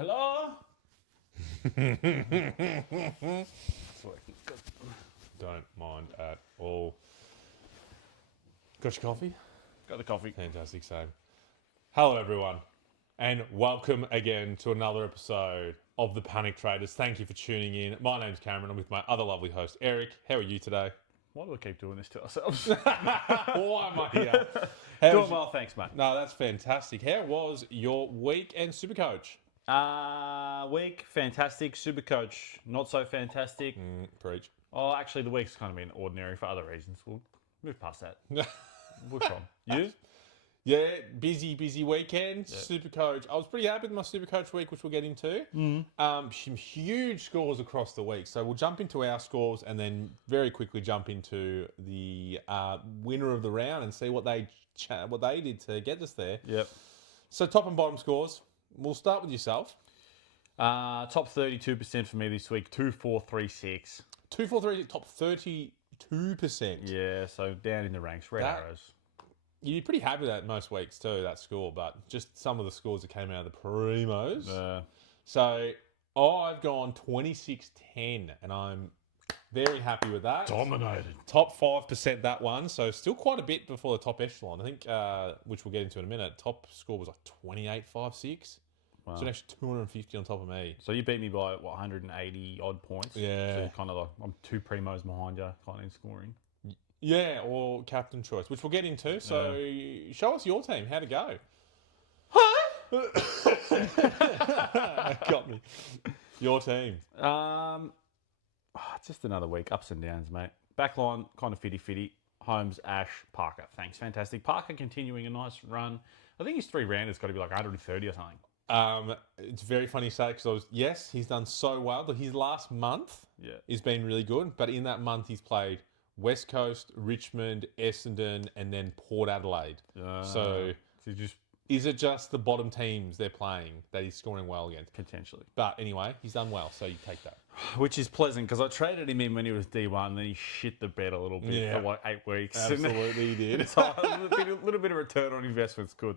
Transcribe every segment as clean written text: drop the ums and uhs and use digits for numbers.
Hello? Don't mind at all. Got your coffee? Got the coffee. Fantastic, same. Hello, everyone, and welcome again to another episode of The Panic Traders. Thank you for tuning in. My name's Cameron. I'm with my other lovely host, Eric. How are you today? Why do we keep doing this to ourselves? Why am I here? Doing well, thanks, mate. No, that's fantastic. How was your week and Supercoach? Week, fantastic. Supercoach, not so fantastic. Preach. Oh, actually, the week's kind of been ordinary for other reasons. We'll move past that. We're from. You? Yeah, busy weekend. Yeah. Supercoach. I was pretty happy with my Supercoach week, which we'll get into. Some huge scores across the week. So we'll jump into our scores and then very quickly jump into the winner of the round and see what they did to get us there. Yep. So top and bottom scores. We'll start with yourself. Top 32% for me this week. 2-4-3-6. 2-4-3, top 32%. Yeah, so down in the ranks. Red arrows. You'd be pretty happy with that most weeks too, that score, but just some of the scores that came out of the primos. So I've gone 26-10, and I'm very happy with that. Dominated. Top 5% that one, so still quite a bit before the top echelon. I think, which we'll get into in a minute, top score was like 28-5-6. Wow. So an extra 250 on top of me. So you beat me by, 180 odd points? Yeah. So kind of like, I'm 2 primos behind you, kind of in scoring. Yeah, or captain choice, which we'll get into. So show us your team. How'd it go? Got me. Your team. Just another week. Ups and downs, mate. Backline, kind of fitty. Holmes, Ash, Parker. Thanks, fantastic. Parker continuing a nice run. I think his 3 rounders got to be like 130 or something. It's very funny to say because he's done so well. But his last month has been really good. But in that month, he's played West Coast, Richmond, Essendon, and then Port Adelaide. So is it just the bottom teams they're playing that he's scoring well against? Potentially. But anyway, he's done well, so you take that. Which is pleasant because I traded him in when he was D1 and then he shit the bed a little bit for like 8 weeks. Absolutely, he did. So a little bit of return on investment's good.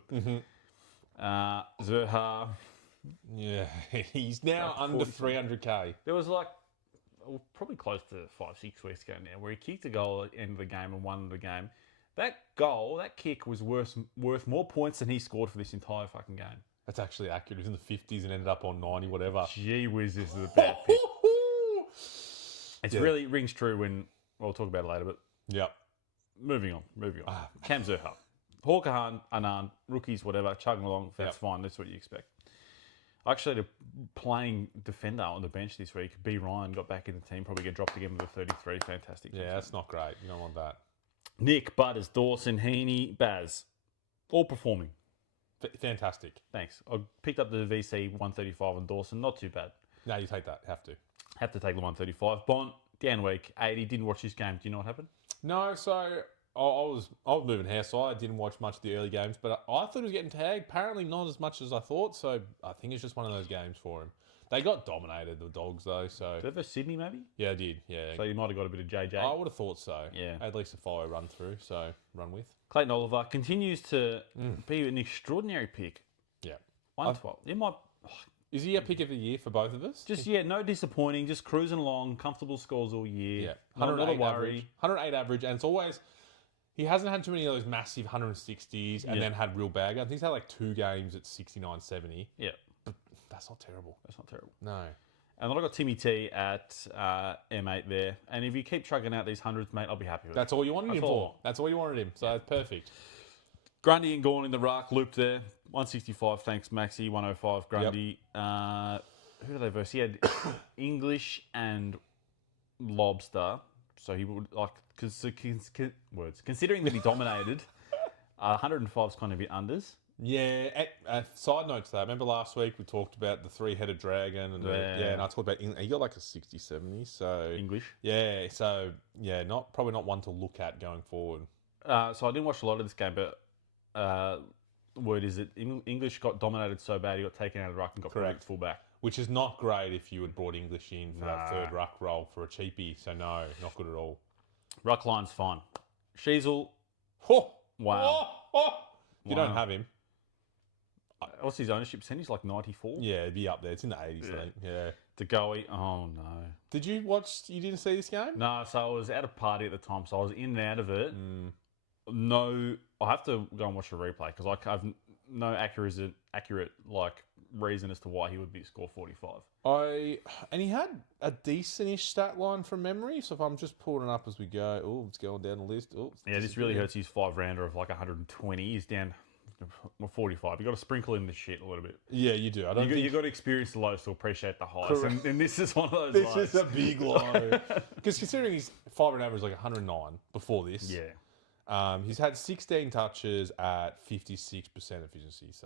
Zerha. Yeah, he's now under 300k. There was probably close to 5-6 weeks ago now, where he kicked a goal at the end of the game and won the game. That kick was worth more points than he scored for this entire fucking game. That's actually accurate. He was in the 50s and ended up on 90, whatever. Gee whiz, this is a bad pick. It really rings true when, we'll talk about it later, but... Yep. Moving on. Cam Zerha. Hawker, Anand, rookies, whatever, chugging along. That's fine. That's what you expect. I actually had a playing defender on the bench this week. B. Ryan got back in the team. Probably get dropped again with a 33. Fantastic. Yeah, that's not great. You don't want that. Nick, Butters, Dawson, Heaney, Baz. All performing. Fantastic. Thanks. I picked up the VC 135 on Dawson. Not too bad. No, you take that. Have to take the 135. Bont, down week, 80. Didn't watch this game. Do you know what happened? No, so I was moving house, so I didn't watch much of the early games, but I thought he was getting tagged. Apparently not as much as I thought, so I think it's just one of those games for him. They got dominated, the Dogs, though, so... Did they have Sydney, maybe? Yeah, I did, yeah. So you might have got a bit of JJ? I would have thought so. Yeah. At least a follow run through, so run with. Clayton Oliver continues to be an extraordinary pick. Yeah. 112. It might... Is he a pick of the year for both of us? No disappointing, just cruising along, comfortable scores all year. Yeah. 108 average. 108 average, and it's always... He hasn't had too many of those massive 160s and then had real bag. I think he's had like 2 games at 69, 70. Yeah. But that's not terrible. No. And then I got Timmy T at M8 there. And if you keep chugging out these hundreds, mate, I'll be happy with it. That's all you wanted him for. That's all you wanted him. So that's perfect. Grundy and Gorn in the ruck, looped there. 165, thanks, Maxi. 105, Grundy. Who do they verse? He had English and Lobster. So he would considering that he dominated, 105 is kind of a bit unders. Yeah. Side note to that, remember last week we talked about the 3-headed dragon and and I talked about he got like a 60-70. So English. Yeah. So probably not one to look at going forward. So I didn't watch a lot of this game, but word is that English got dominated so bad he got taken out of the ruck and got put at fullback. Which is not great if you had brought English in for that third ruck role for a cheapie. So no, not good at all. Ruck line's fine. Sheasel. Wow. You don't have him. What's his ownership percentage? Like 94? Yeah, it'd be up there. It's in the 80s, I think. Yeah. To go, oh no. Did you watch? You didn't see this game? No, so I was at a party at the time, so I was in and out of it. No, I have to go and watch a replay because I have no accurate like reason as to why he would be score 45. And he had a decentish stat line from memory. So if I'm just pulling it up as we go, oh, it's going down the list. Oh, yeah, this really hurts his 5-rounder of like 120. He's down 45. You got to sprinkle in the shit a little bit. Yeah, you do. You got to experience the lows to appreciate the highs, and this is one of those. This lows. is a big low because considering his 5-round average was like 109 before this. Yeah. He's had 16 touches at 56% efficiency,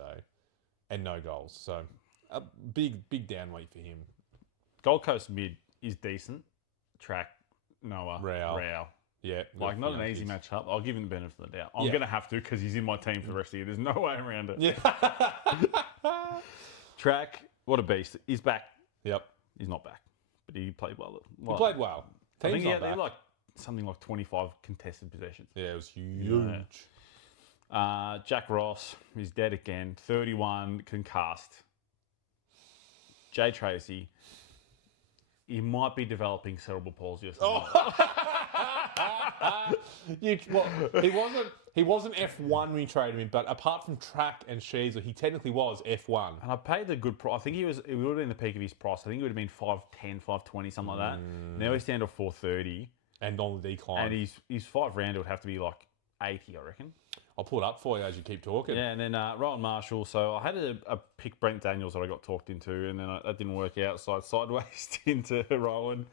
and no goals. So a big down week for him. Gold Coast mid is decent. Track Noah Rao. Yeah, like not an easy matchup. I'll give him the benefit of the doubt. I'm going to have to because he's in my team for the rest of the year. There's no way around it. Yeah. Track, what a beast. He's back. Yep. He's not back, but he played well. He played well. I think he had like something like 25 contested possessions. Yeah, it was huge. Yeah. Jack Ross, he's dead again. 31 concussed. Jay Tracy, he might be developing cerebral palsy or something. He wasn't F1 when we traded him, but apart from Track and Sheezer, he technically was F1. And I paid the good price. I think it would have been the peak of his price. I think it would have been 510, 520, something like that. Now he's down to 430. And on the decline. And his 5-rounder would have to be like 80, I reckon. I'll pull it up for you as you keep talking. Yeah, and then Rowan Marshall. So I had a pick Brent Daniels that I got talked into, and then that didn't work out. So I sideways into Rowan,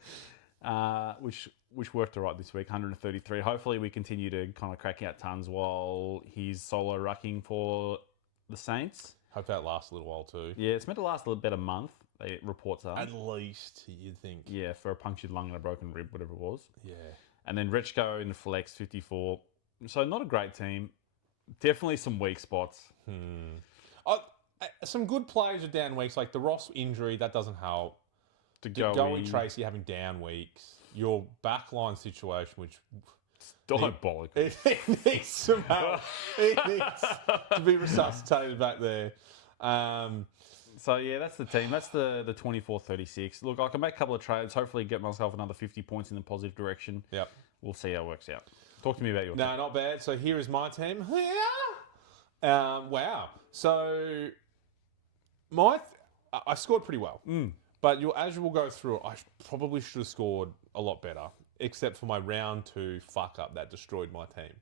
which worked all right this week, 133. Hopefully we continue to kind of crack out tons while he's solo rucking for the Saints. Hope that lasts a little while too. Yeah, it's meant to last about a month, reports are. At least, you'd think. Yeah, for a punctured lung and a broken rib, whatever it was. Yeah. And then Rechko in the flex, 54. So not a great team. Definitely some weak spots. Some good players are down weeks, like the Ross injury, that doesn't help. Going Tracy having down weeks. Your backline situation, which... Diabolical. It needs some help. It needs to be resuscitated back there. So, yeah, that's the team. That's the 24-36. Look, I can make a couple of trades, hopefully get myself another 50 points in the positive direction. Yep. We'll see how it works out. Talk to me about your team. No, not bad. So here is my team. Wow. So I scored pretty well. But as we'll go through, I probably should have scored a lot better, except for my round 2 fuck up that destroyed my team.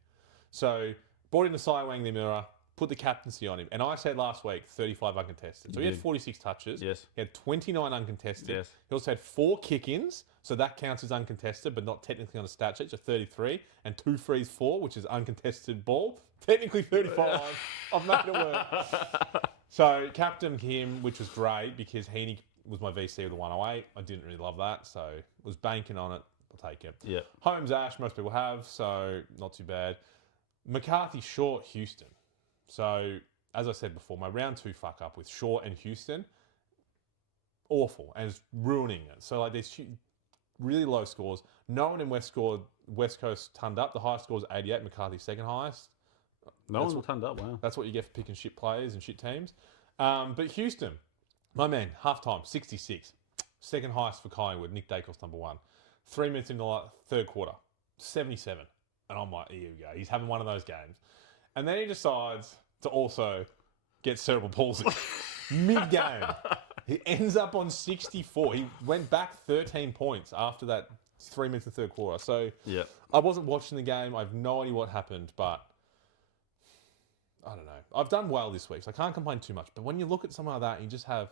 So brought in the Cy Wang Limura, put the captaincy on him. And I said last week, 35 uncontested. So he had 46 touches. Yes. He had 29 uncontested. Yes. He also had 4 kick-ins. So that counts as uncontested, but not technically on a stat sheet. So 33. And 2 frees 4, which is uncontested ball. Technically 35. I've made it work. So captained him, which was great because Heaney was my VC with the 108. I didn't really love that. So was banking on it. I'll take it. Yeah. Holmes Ash, most people have. So not too bad. McCarthy Short Houston. So, as I said before, my round 2 fuck up with Short and Houston, awful, and it's ruining it. So, like, there's really low scores. No one in West Coast turned up. The highest score was 88, McCarthy's second highest. No one turned up, wow. That's what you get for picking shit players and shit teams. But Houston, my man, halftime, 66. Second highest for Collingwood, Nick Dacos, number 1. 3 minutes into the third quarter, 77. And I'm like, here we go. He's having one of those games. And then he decides to also get cerebral palsy mid-game. He ends up on 64. He went back 13 points after that 3 minutes in the third quarter. So I wasn't watching the game. I have no idea what happened, but I don't know. I've done well this week, so I can't complain too much. But when you look at something like that, you just have...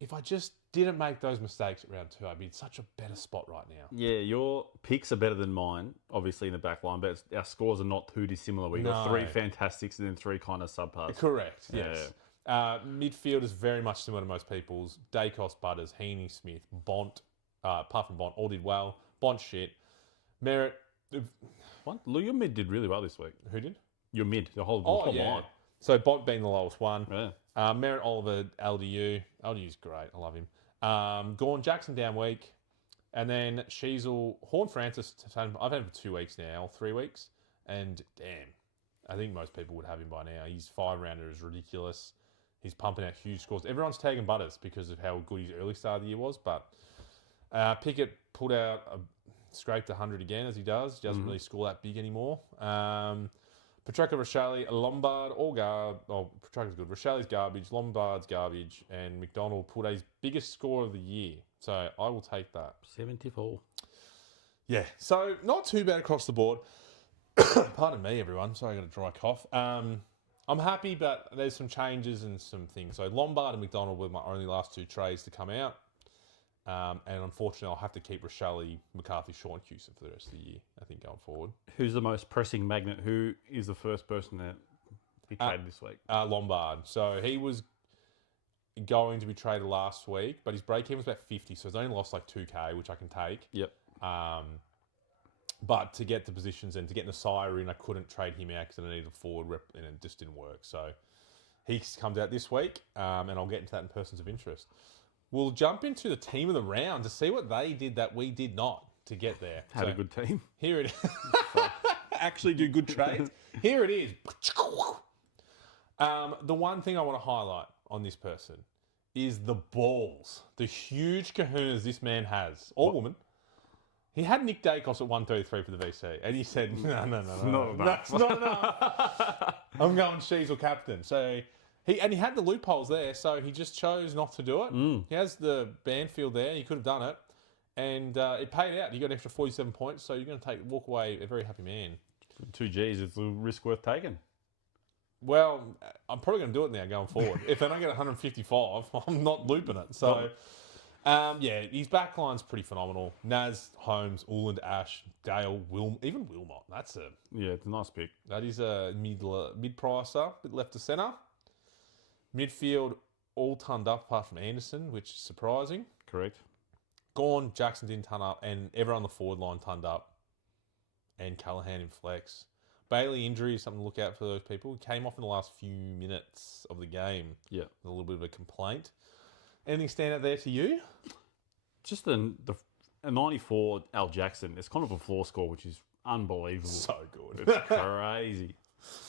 If I just didn't make those mistakes at round 2, I'd be in such a better spot right now. Yeah, your picks are better than mine, obviously, in the back line, but our scores are not too dissimilar. We've got 3 fantastics and then 3 kind of subpars. Correct, yes. Midfield is very much similar to most people's. Dacos, Butters, Heaney, Smith, Bont, apart from Bont, all did well. Bont shit. Merritt... What? Your mid did really well this week. Who did? Your mid, the whole line. So Bont being the lowest one. Yeah. Merritt, Oliver, LDU. LDU's great. I love him. Gorn, Jackson down week. And then Sheasel, Horn Francis. I've had him for 2 weeks now, 3 weeks. And damn, I think most people would have him by now. His 5-rounder is ridiculous. He's pumping out huge scores. Everyone's tagging Butters because of how good his early start of the year was, but Pickett pulled out, scraped 100 again, as he does. He doesn't really score that big anymore. Petrarca, Rochelle, Lombard, Petrarca's good. Rochelle's garbage, Lombard's garbage, and McDonald pulled his biggest score of the year. So I will take that. 74. Yeah, so not too bad across the board. Pardon me, everyone. Sorry, I got a dry cough. I'm happy, but there's some changes and some things. So Lombard and McDonald were my only last two trades to come out. And unfortunately, I'll have to keep Rochelle, McCarthy, Shaw, and Houston for the rest of the year, I think, going forward. Who's the most pressing magnet? Who is the first person to be traded this week? Lombard. So he was going to be traded last week, but his break-even was about 50, so he's only lost like 2K, which I can take. Yep. But to get the positions and to get Nasai in, I couldn't trade him out because I needed a forward rep, and it just didn't work. So he comes out this week, and I'll get into that in persons of interest. We'll jump into the team of the round to see what they did that we did not to get there. Had a good team. Here it is. Actually do good trades. Here it is. The one thing I want to highlight on this person is the balls, the huge kahunas this man has, or woman. He had Nick Dacos at 133 for the VC, and he said, no, that's not enough. I'm going Shees or captain. So he had the loopholes there, so he just chose not to do it. He has the Banfield there. He could have done it, and it paid out. He got an extra 47 points, so you're going to walk away a very happy man. 2 Gs, it's a risk worth taking. Well, I'm probably going to do it now going forward. If I don't get 155, I'm not looping it. So, his backline's pretty phenomenal. Naz, Holmes, Uland, Ash, Dale, even Wilmot. It's a nice pick. That is a mid-pricer, bit left to centre. Midfield, all turned up apart from Anderson, which is surprising. Correct. Gorn, Jackson didn't turn up, and everyone on the forward line turned up. And Callahan in flex. Bailey injury is something to look out for those people. He came off in the last few minutes of the game. Yeah. A little bit of a complaint. Anything stand out there to you? Just a 94 Al Jackson. It's kind of a floor score, which is unbelievable. So good. It's crazy.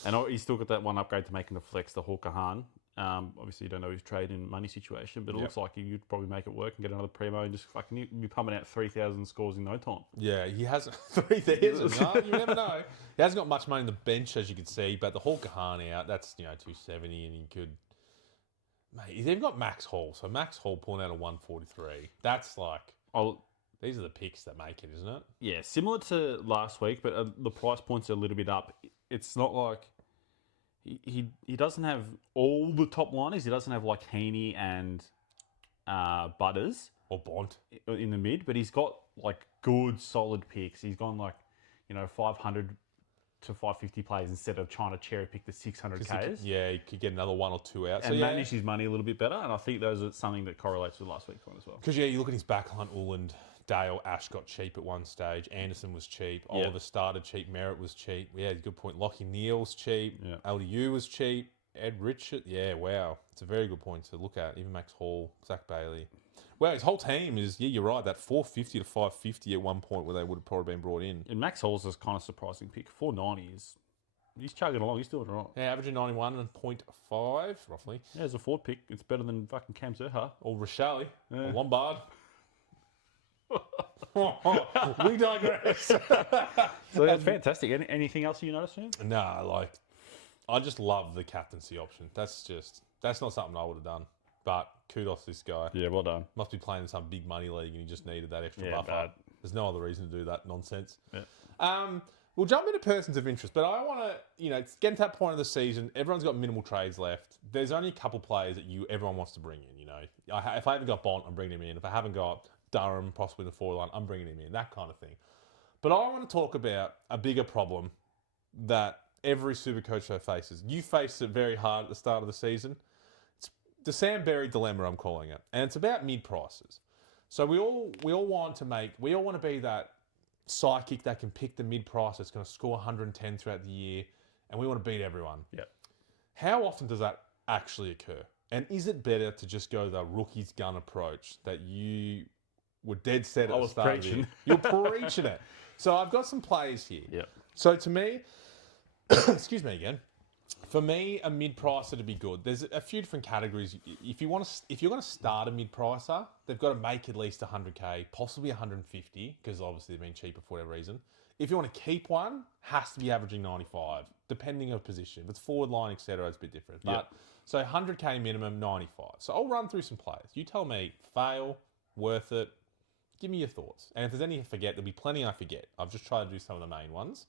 And he's still got that one upgrade to making the flex, the Hawker Han. Obviously, you don't know his trade and money situation, but it looks like you'd probably make it work and get another primo and just fucking be pumping out 3,000 scores in no time. Yeah, he has 3,000. No, you never know. He hasn't got much money in the bench, as you can see, but the Hawker Han out, that's 270, and he could. Mate, he's even got Max Hall. So Max Hall pulling out a 143. That's like. These are the picks that make it, isn't it? Yeah, similar to last week, but the price points are a little bit up. It's not like. He doesn't have all the top liners. He doesn't have like Heaney and Butters or Bont in the mid, but he's got like good solid picks. He's gone like 500 to 550 plays instead of trying to cherry pick the 600 Ks. He could get another 1 or 2 out and manage his money a little bit better. And I think those are something that correlates with last week's one as well. Because you look at his backline, Uland, Dale, Ash got cheap at one stage. Anderson was cheap. Oliver started cheap. Merritt was cheap. Yeah, good point. Lockie Neal's cheap. Yeah. LDU was cheap. Ed Richard. Yeah, wow. It's a very good point to look at. Even Max Hall, Zach Bailey. Well, his whole team is, you're right, that 450 to 550 at one point where they would have probably been brought in. And Max Hall's is kind of surprising pick. 490 is... He's chugging along. He's doing it right. Yeah, averaging 91.5, roughly. Yeah, as a forward pick, it's better than fucking Cam Zerha. Or Rochelle. Or Lombard. We digress. So that's fantastic. Anything else you noticed, man? No, I just love the captaincy option. That's not something I would have done. But kudos to this guy. Yeah, well done. Must be playing in some big money league and he just needed that extra buffer. Bad. There's no other reason to do that nonsense. Yeah. We'll jump into persons of interest, but I want to, get to that point of the season. Everyone's got minimal trades left. There's only a couple players that everyone wants to bring in. If I haven't got Bont, I'm bringing him in. If I haven't got Durham, possibly in the forward line, I'm bringing him in. That kind of thing. But I want to talk about a bigger problem that every Supercoach show faces. You faced it very hard at the start of the season. It's the Sam Berry dilemma, I'm calling it, and it's about mid prices. So we all want to be that psychic that can pick the mid price that's going to score 110 throughout the year, and we want to beat everyone. Yep. How often does that actually occur? And is it better to just go the rookie's gun approach that you were dead set at the start of the year? You're preaching it. So I've got some plays here. Yep. So to me, excuse me again, For me, a mid-pricer to be good, there's a few different categories. If you're going to start a mid-pricer, they've got to make at least 100k, possibly 150, because obviously they've been cheaper for whatever reason. If you want to keep one, has to be averaging 95, depending on position. If it's forward line, etc., it's a bit different. But so 100k minimum, 95. So I'll run through some players. You tell me, fail, worth it. Give me your thoughts. And if there's any I forget, there'll be plenty I forget. I've just tried to do some of the main ones.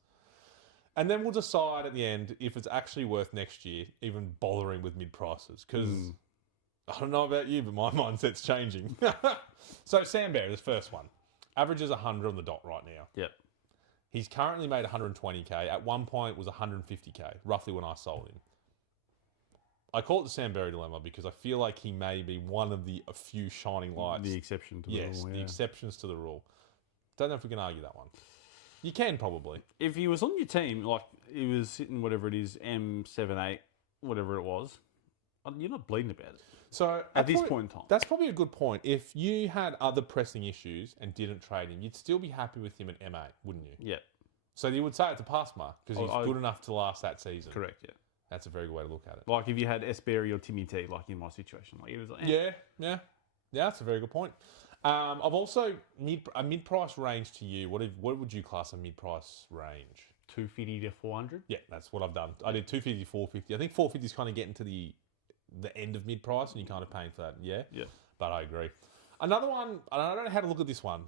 And then we'll decide at the end if it's actually worth next year even bothering with mid-prices. Because I don't know about you, but my mindset's changing. So Sam Berry, this first one, averages 100 on the dot right now. Yep. He's currently made 120k. At one point, it was 150k, roughly when I sold him. I call it the Sam Berry dilemma because I feel like he may be one of a few shining lights. The exception to the rule. Yes, the exceptions to the rule. Don't know if we can argue that one. You can probably. If he was on your team, like he was sitting whatever it is, M78, whatever it was, you're not bleeding about it. So at this point in time, that's probably a good point. If you had other pressing issues and didn't trade him, you'd still be happy with him at M8, wouldn't you? Yeah. So you would say it's a pass mark because he's good enough to last that season. Correct. Yeah. That's a very good way to look at it. Like if you had S. Berry or Timmy T, like in my situation, like it was like, yeah, that's a very good point. I've also a mid-price range to you. What would you class a mid-price range? 250 to 400. Yeah, that's what I've done. I did 250 to 450. I think 450 is kind of getting to the end of mid-price, and you're kind of paying for that. Yeah. But I agree. Another one, and I don't know how to look at this one.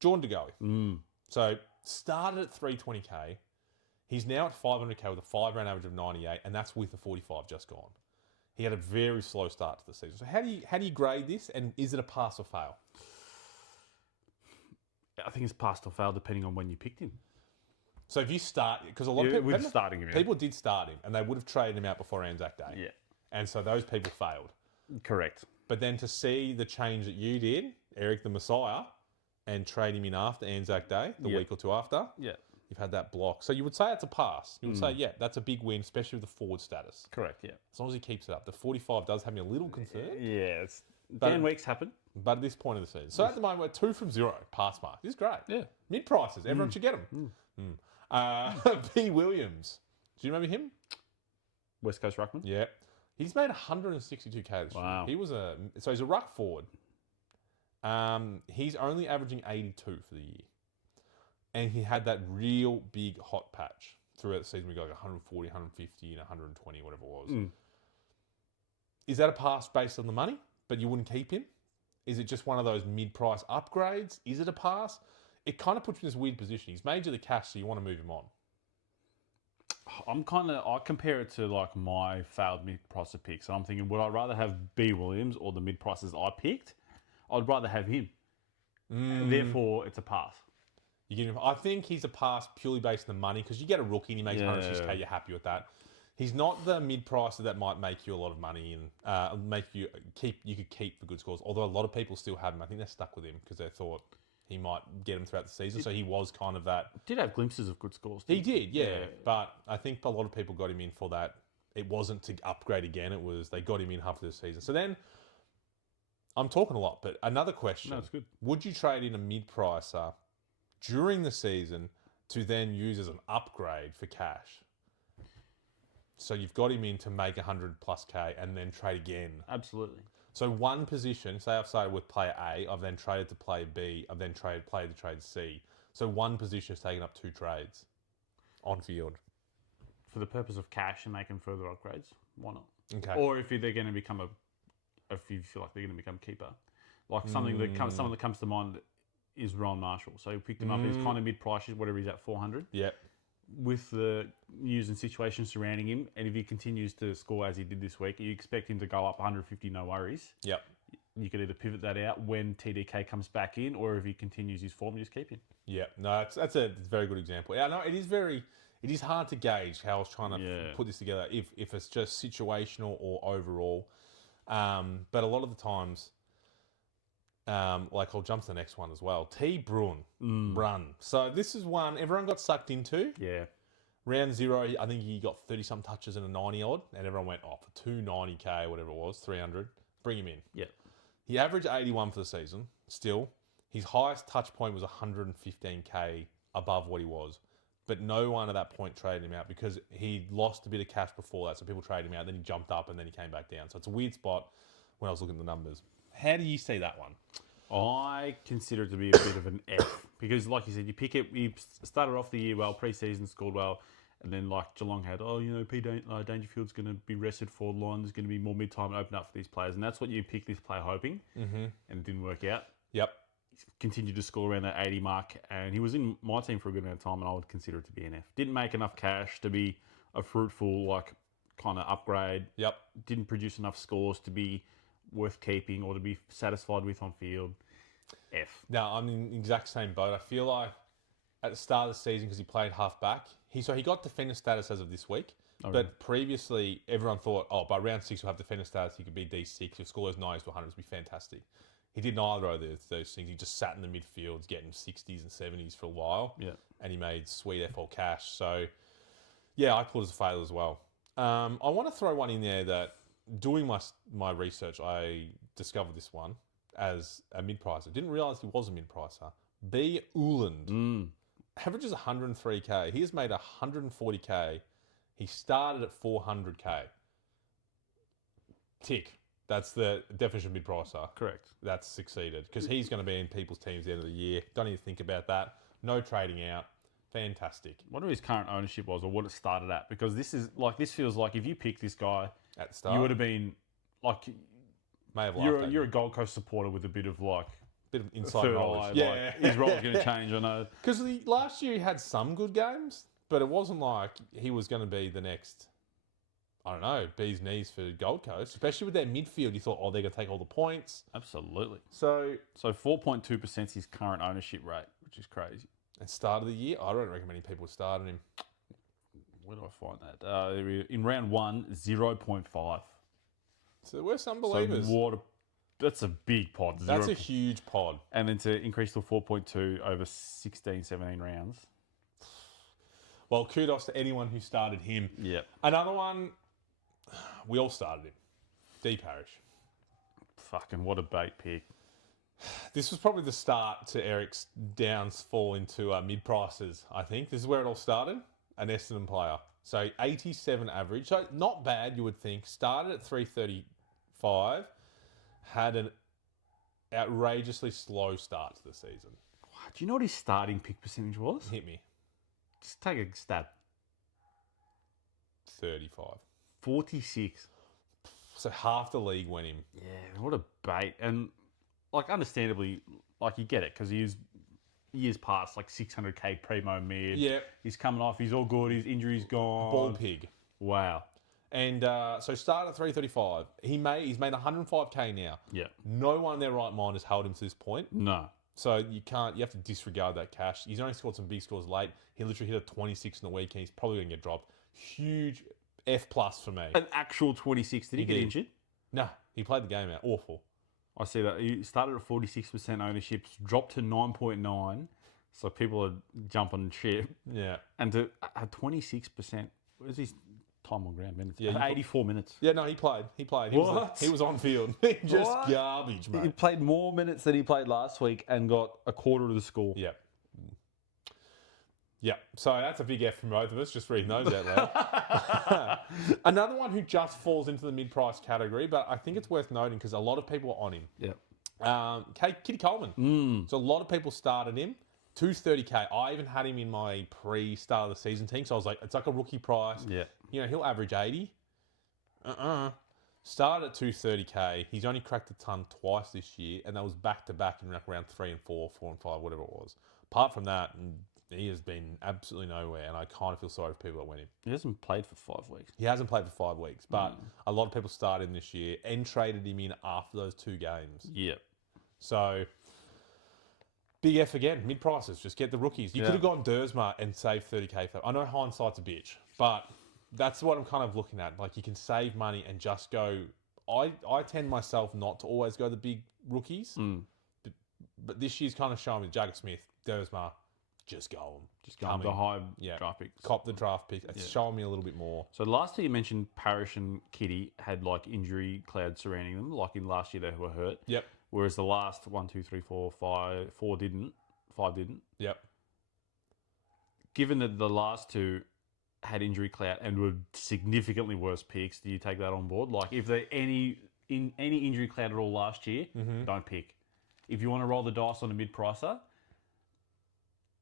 Jordan De Goey. So started at 320k. He's now at 500k with a 5-round average of 98, and that's with the 45 just gone. He had a very slow start to the season. So how do you grade this, and is it a pass or fail? I think it's passed or failed depending on when you picked him. So if you start, because a lot of people people did start him, and they would have traded him out before Anzac Day. Yeah, and so those people failed. Correct. But then to see the change that you did, Eric the Messiah, and trade him in after Anzac Day, the week or two after, you've had that block. So you would say it's a pass. You would say, yeah, that's a big win, especially with the forward status. Correct. Yeah, as long as he keeps it up. The 45 does have me a little concerned. Yeah, Dan weeks happen. But at this point in the season. So at the moment, we're 2 from 0, pass mark. This is great. Yeah. Mid-prices. Everyone should get them. P. Williams. Do you remember him? West Coast Ruckman? Yeah. He's made 162k this year. He's a ruck forward. He's only averaging 82 for the year. And he had that real big hot patch throughout the season. We got like 140, 150, and 120, whatever it was. Is that a pass based on the money, but you wouldn't keep him? Is it just one of those mid-price upgrades? Is it a pass? It kind of puts you in this weird position. He's made you the cash, so you want to move him on. I compare it to like my failed mid-pricer picks. So I'm thinking, would I rather have B. Williams or the mid-prices I picked? I'd rather have him. Therefore, it's a pass. I think he's a pass purely based on the money because you get a rookie and he makes 106k, you're happy with that. He's not the mid-pricer that might make you a lot of money and make you could keep the good scores. Although a lot of people still have him. I think they're stuck with him because they thought he might get him throughout the season. So he was kind of that. Did have glimpses of good scores. He did, yeah. But I think a lot of people got him in for that. It wasn't to upgrade again. It was they got him in half of the season. So then I'm talking a lot, but another question. No, it's good. Would you trade in a mid-pricer during the season to then use as an upgrade for cash? So you've got him in to make 100 plus K and then trade again. Absolutely. So one position, say I've started with player A, I've then traded to player B, I've then played to trade C. So one position has taken up 2 trades on field. For the purpose of cash and making further upgrades, why not? Okay. Or if they're going to become if you feel like they're going to become keeper. Like someone that comes to mind is Ron Marshall. So you picked him up, he's kind of mid-price, whatever he's at, 400. Yep. With the news and situation surrounding him, and if he continues to score as he did this week, you expect him to go up 150, no worries. Yep. You could either pivot that out when TDK comes back in, or if he continues his form, you just keep him. Yeah, no, that's a very good example. Yeah, no, it is hard to gauge how I was trying to put this together, if it's just situational or overall. But a lot of the times, like I'll jump to the next one as well. T. Brun. So this is one everyone got sucked into. Yeah. Round 0, I think he got 30-some touches and a 90-odd, and everyone went, for 290k, whatever it was, 300, bring him in. Yeah. He averaged 81 for the season, still. His highest touch point was 115k above what he was. but no one at that point traded him out because he lost a bit of cash before that. So people traded him out. Then he jumped up and then he came back down. So it's a weird spot when I was looking at the numbers. How do you see that one? I consider it to be a bit of an F because, like you said, you pick it. You started off the year well, pre-season scored well, and then like Geelong had, Dangerfield's going to be rested forward line. There's going to be more mid-time and open up for these players, and that's what you picked this player hoping, and it didn't work out. Yep. Continued to score around that 80 mark, and he was in my team for a good amount of time, and I would consider it to be an F. Didn't make enough cash to be a fruitful kind of upgrade. Yep. Didn't produce enough scores to be worth keeping or to be satisfied with on field. F. Now, I'm in the exact same boat. I feel like at the start of the season, because he played half-back, he got defender status as of this week. Oh, but really? previously, everyone thought, by round 6, he'll have defender status. He could be D6. He'll score those 90s to 100s. It'd be fantastic. He did neither of those things. He just sat in the midfields getting 60s and 70s for a while. Yeah. And he made sweet FL cash. So, yeah, I put it as a fail as well. I want to throw one in there that, doing my research, I discovered this one as a mid-pricer. Didn't realise he was a mid-pricer. B. Uland. Averages 103k. He has made 140k. He started at 400k. Tick. That's the definition of mid-pricer. Correct. That's succeeded. Because he's going to be in people's teams at the end of the year. Don't even think about that. No trading out. Fantastic. I wonder what his current ownership was or what it started at. Because this feels like if you pick this guy, at the start, you would have been like, may have you're a Gold Coast supporter with a bit of bit of inside third knowledge. eye. Yeah. His role's going to change, I know. Because last year he had some good games, but it wasn't like he was going to be the next, I don't know, bee's knees for Gold Coast, especially with their midfield. You thought, they're going to take all the points. Absolutely. So 4.2% is his current ownership rate, which is crazy. At the start of the year, I don't reckon many people started him. Where do I find that? In round 1, 0.5. So we're some believers. So that's a big pod. That's a huge pod. And then to increase to 4.2 over 16, 17 rounds. Well, kudos to anyone who started him. Yep. Another one, we all started him. D. Parish. Fucking what a bait pick. This was probably the start to Eric's downfall into mid-prices, I think. This is where it all started. An Essendon player. So 87 average. So not bad, you would think. Started at 335. Had an outrageously slow start to the season. Do you know what his starting pick percentage was? Hit me. Just take a stab. 35. 46. So half the league went him. Yeah, what a bait. And, understandably, you get it, because years past, 600k primo mid. Yeah. He's coming off. He's all good. His injury's gone. Ball pig. Wow. And so started at 335. He's made 105k now. Yeah. No one in their right mind has held him to this point. No. So you have to disregard that cash. He's only scored some big scores late. He literally hit a 26 in the weekend. He's probably going to get dropped. Huge F+ for me. An actual 26. Did he get injured? No, he played the game out. Awful. I see that. He started at 46% ownership, dropped to 9.9. So people are jumping ship. Yeah. And to 26%, where's his time on ground minutes? Yeah, 84 minutes. Yeah, no, he played. He What? Was on field. Just What? garbage, mate. He played more minutes than he played last week and got a quarter of the score. Yeah. Yeah. So that's a big F from both of us, just reading those out loud. Another one who just falls into the mid-price category, but I think it's worth noting because a lot of people are on him. Yeah. Kitty Coleman. So a lot of people started him. 230k. I even had him in my pre-start of the season team, so I was like, it's like a rookie price. Yeah. He'll average 80. Started at 230k. He's only cracked a ton twice this year, and that was back-to-back in round 3 and 4, 4 and 5, whatever it was. Apart from that, he has been absolutely nowhere, and I kind of feel sorry for people that went him. He hasn't played for 5 weeks. He hasn't played for 5 weeks, but a lot of people started him this year and traded him in after those 2 games. Yeah. So, big F again, mid-prices. Just get the rookies. You could have gone Dersma and saved 30k. I know hindsight's a bitch, but that's what I'm kind of looking at. You can save money and just go... I tend myself not to always go the big rookies, but this year's kind of showing me Jagger Smith, Dersma, just go them. Just go the high draft picks. Cop the draft pick. It's showing me a little bit more. So last year you mentioned Parrish and Kitty had injury clouds surrounding them. In last year they were hurt. Yep. Whereas the last 1, 2, 3, 4, 5, 4 didn't. 5 didn't. Yep. given that the last two had injury clout and were significantly worse picks, do you take that on board? Like, if there any injury clout at all last year, don't pick. If you want to roll the dice on a mid-pricer,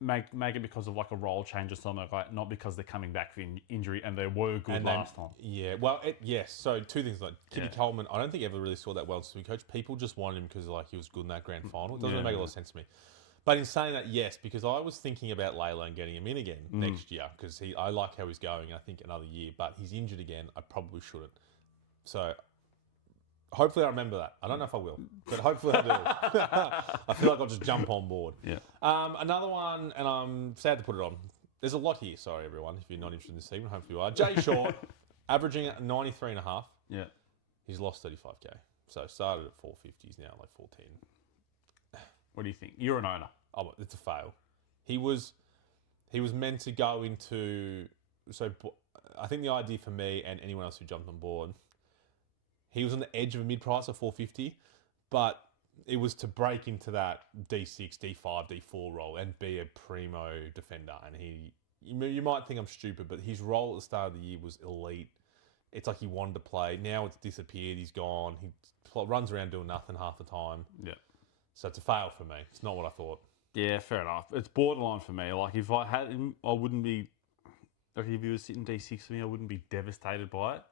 make it because of like a role change or something like that, not because they're coming back for injury and they were good last time. Yeah, well, yes. So two things, like Kitty Coleman, I don't think ever really saw that well as Supercoach. People just wanted him because like he was good in that grand final. It doesn't really make a lot of sense to me. But in saying that, yes, because I was thinking about Layla and getting him in again next year because I like how he's going. I think another year, but he's injured again. I probably shouldn't. So hopefully I remember that. I don't know if I will, but hopefully I do. I feel like I'll just jump on board. Yeah. Another one, and I'm sad to put it on. There's a lot here. Sorry, everyone, if you're not interested in this segment. Hopefully you are. Jay Short, averaging at 93.5. Yeah. He's lost 35k. So started at 450. He's now like 14. What do you think? You're an owner. Oh, it's a fail. He was meant to go into... So I think the idea for me and anyone else who jumped on board, he was on the edge of a mid-price of 450, but it was to break into that D6, D5, D4 role and be a primo defender. And you might think I'm stupid, but his role at the start of the year was elite. It's like he wanted to play. Now it's disappeared. He's gone. He runs around doing nothing half the time. Yeah. So it's a fail for me. It's not what I thought. Yeah, fair enough. It's borderline for me. Like, if I had him, I wouldn't be... Like, if he was sitting D6 for me, I wouldn't be devastated by it.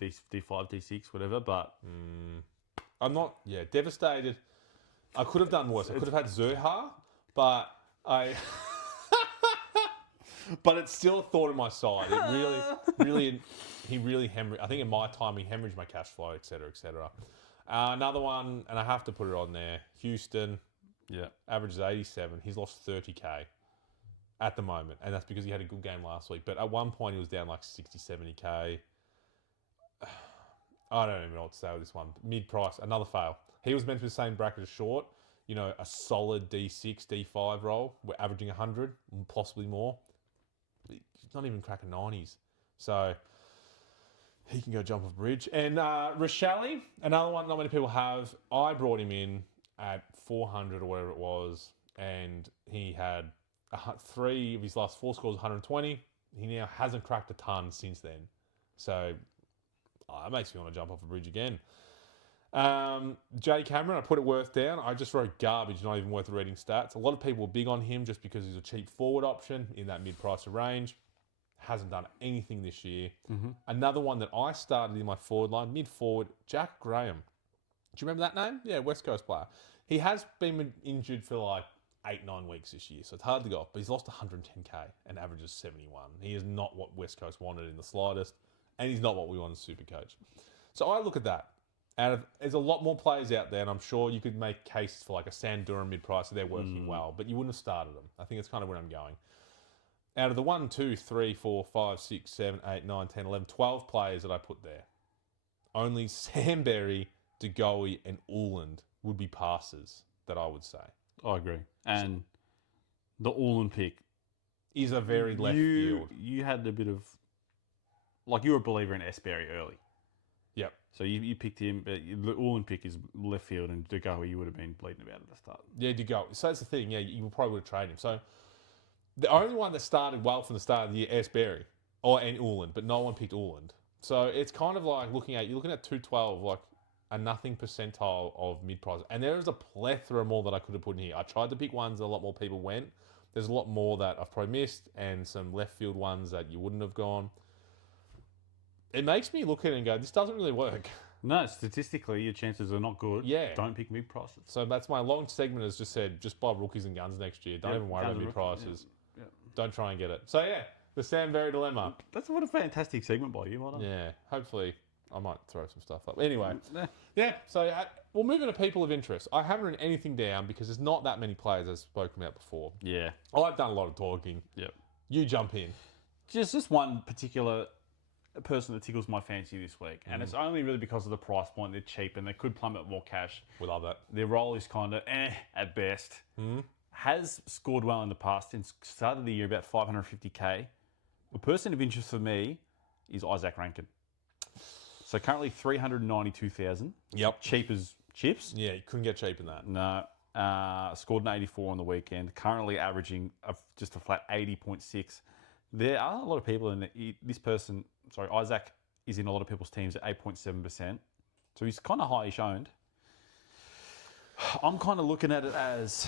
D5, D6, whatever, but... I'm not, devastated. I could have done worse. I could have had Zerha, but but it's still a thought in my side. He really hemorrhaged. I think in my time, he hemorrhaged my cash flow, et cetera, et cetera. Another one, and I have to put it on there, Houston. Yeah. Averages 87. He's lost 30k at the moment, and that's because he had a good game last week. But at one point, he was down like 60, 70k. I don't even know what to say with this one. Mid-price, another fail. He was meant to be the same bracket as Short. You know, a solid D6, D5 role. We're averaging 100, possibly more. He's not even cracking 90s. So he can go jump off a bridge. And Rashali, another one not many people have. I brought him in at 400 or whatever it was, and he had 3 of his last 4 scores, 120. He now hasn't cracked a ton since then. So that makes me want to jump off a bridge again. Jay Cameron, I put it worth down. I just wrote garbage, not even worth reading stats. A lot of people were big on him just because he's a cheap forward option in that mid-price range. Hasn't done anything this year. Another one that I started in my forward line, mid-forward, Jack Graham. Do you remember that name? Yeah, West Coast player. He has been injured for like 8-9 weeks this year, so it's hard to go off, but he's lost 110k and averages 71. He is not what West Coast wanted in the slightest, and he's not what we want in Supercoach. So I look at that. There's a lot more players out there, and I'm sure you could make cases for like a Sandura mid-price, so they're working well, but you wouldn't have started them. I think it's kind of where I'm going. Out of the 1, 2, 3, 4, 5, 6, 7, 8, 9, 10, 11, 12 players that I put there, only Sam Berry, De Goey, and Uland would be passes that I would say. I agree. And the Uland pick is a very left field. You had a bit of... Like, you were a believer in S. Berry early. Yep. So you picked him, but the Uland pick is left field, and De Goey you would have been bleeding about at the start. Yeah, De Goey. So that's the thing. Yeah, you probably would have traded him. So the only one that started well from the start of the year, S. Berry, and Uland, but no one picked Uland. So it's kind of like you're looking at 212, like a nothing percentile of mid-price. And there is a plethora more that I could have put in here. I tried to pick ones that a lot more people went. There's a lot more that I've probably missed, and some left field ones that you wouldn't have gone. It makes me look at it and go, this doesn't really work. No, statistically, your chances are not good. Yeah. Don't pick mid-prices. So that's my long segment has just said, just buy rookies and guns next year. Don't even worry about mid-prices. Yeah. Don't try and get it. So yeah, the Sam Berry dilemma. That's what a fantastic segment by you, Mona. Yeah, hopefully I might throw some stuff up. Anyway, yeah, so we'll move into people of interest. I haven't written anything down because there's not that many players I've spoken about before. Yeah. I've done a lot of talking. Yep. You jump in. Just one particular person that tickles my fancy this week, and it's only really because of the price point. They're cheap and they could plummet more cash. We love that. Their role is kind of at best. Has scored well in the past. Since started the year about 550k. A person of interest for me is Isaac Rankin. So currently 392,000. Yep. Cheap as chips. Yeah, you couldn't get cheaper than that. No. Scored an 84 on the weekend. Currently averaging just a flat 80.6. There are a lot of people in this person. Sorry, Isaac is in a lot of people's teams at 8.7%. So he's kind of highly owned. I'm kind of looking at it as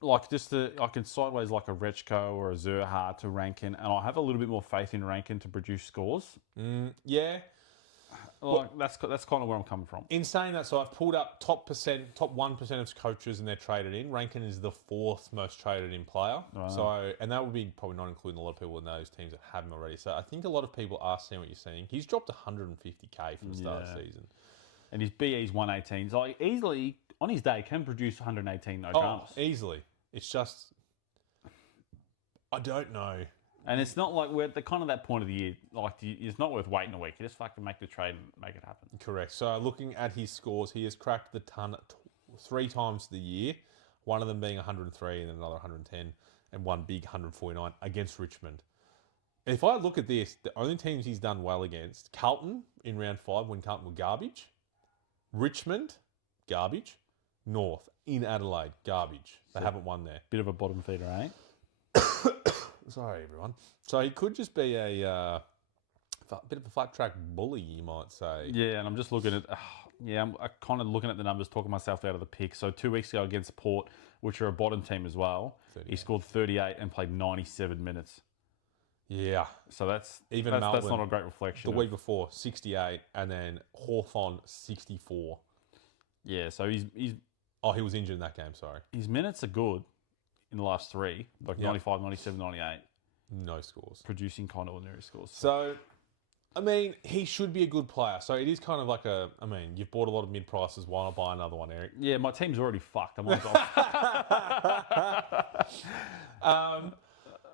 like I can sideways like a Rechko or a Zerha to Rankin, and I have a little bit more faith in Rankin to produce scores. Yeah. Like that's kind of where I'm coming from. In saying that, so I've pulled up top 1% of coaches and they're traded in. Rankin is the 4th most traded in player. Right. So, and that would be probably not including a lot of people in those teams that have him already. So I think a lot of people are seeing what you're seeing. He's dropped 150k from the start of the season. And his BE's 118. So easily, on his day, can produce 118, no dramas. Easily. It's just, I don't know. And it's not like we're at the kind of that point of the year, like it's not worth waiting a week. You just fucking make the trade and make it happen. Correct. So looking at his scores, he has cracked the ton 3 times the year, one of them being 103 and then another 110 and one big 149 against Richmond. If I look at this, the only teams he's done well against, Carlton in round 5 when Carlton were garbage, Richmond, garbage, North in Adelaide, garbage. They haven't won there. Bit of a bottom feeder, eh? Sorry, everyone. So he could just be a bit of a flat track bully, you might say. Yeah, and I'm just looking at, I'm kind of looking at the numbers, talking myself out of the pick. So 2 weeks ago against Port, which are a bottom team as well, 38. He scored 38 and played 97 minutes. Yeah. So that's Melbourne, that's not a great reflection. The week before, 68, and then Hawthorn, 64. Yeah, so he's he was injured in that game, sorry. His minutes are good in the last 3, like 95, 97, 98. No scores. Producing kind of ordinary scores. So, I mean, he should be a good player. So it is kind of like you've bought a lot of mid-prices. Why not buy another one, Eric? Yeah, my team's already fucked.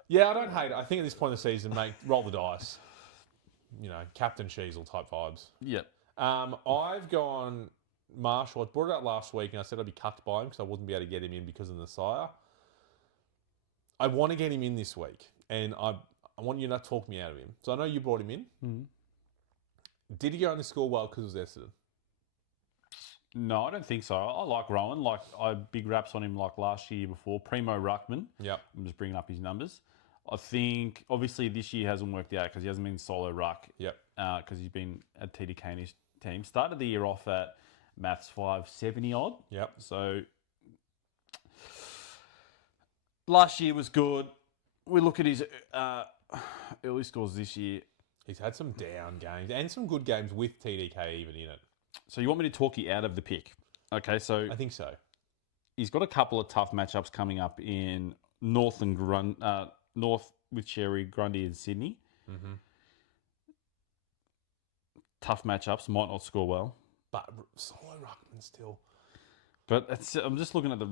Yeah, I don't hate it. I think at this point in the season, mate, roll the dice. You know, Captain Sheasel type vibes. Yep. I've gone Marshall. I brought it up last week and I said I'd be cucked by him because I wouldn't be able to get him in because of the sire. I want to get him in this week, and I want you to not talk me out of him. So I know you brought him in. Mm-hmm. Did he go on the score well because it was Essendon? No, I don't think so. I like Rowan. Like I big raps on him like last year before. Primo Ruckman. Yep. I'm just bringing up his numbers. I think obviously this year hasn't worked out because he hasn't been solo ruck. Yep. Because he's been at TDK in his team. Started the year off at maths 570 odd. Yep. So last year was good. We look at his early scores this year. He's had some down games and some good games with TDK even in it. So you want me to talk you out of the pick? Okay, so I think so. He's got a couple of tough matchups coming up in North with Cherry, Grundy, and Sydney. Mm-hmm. Tough matchups, might not score well, but solo ruckman still. But I'm just looking at the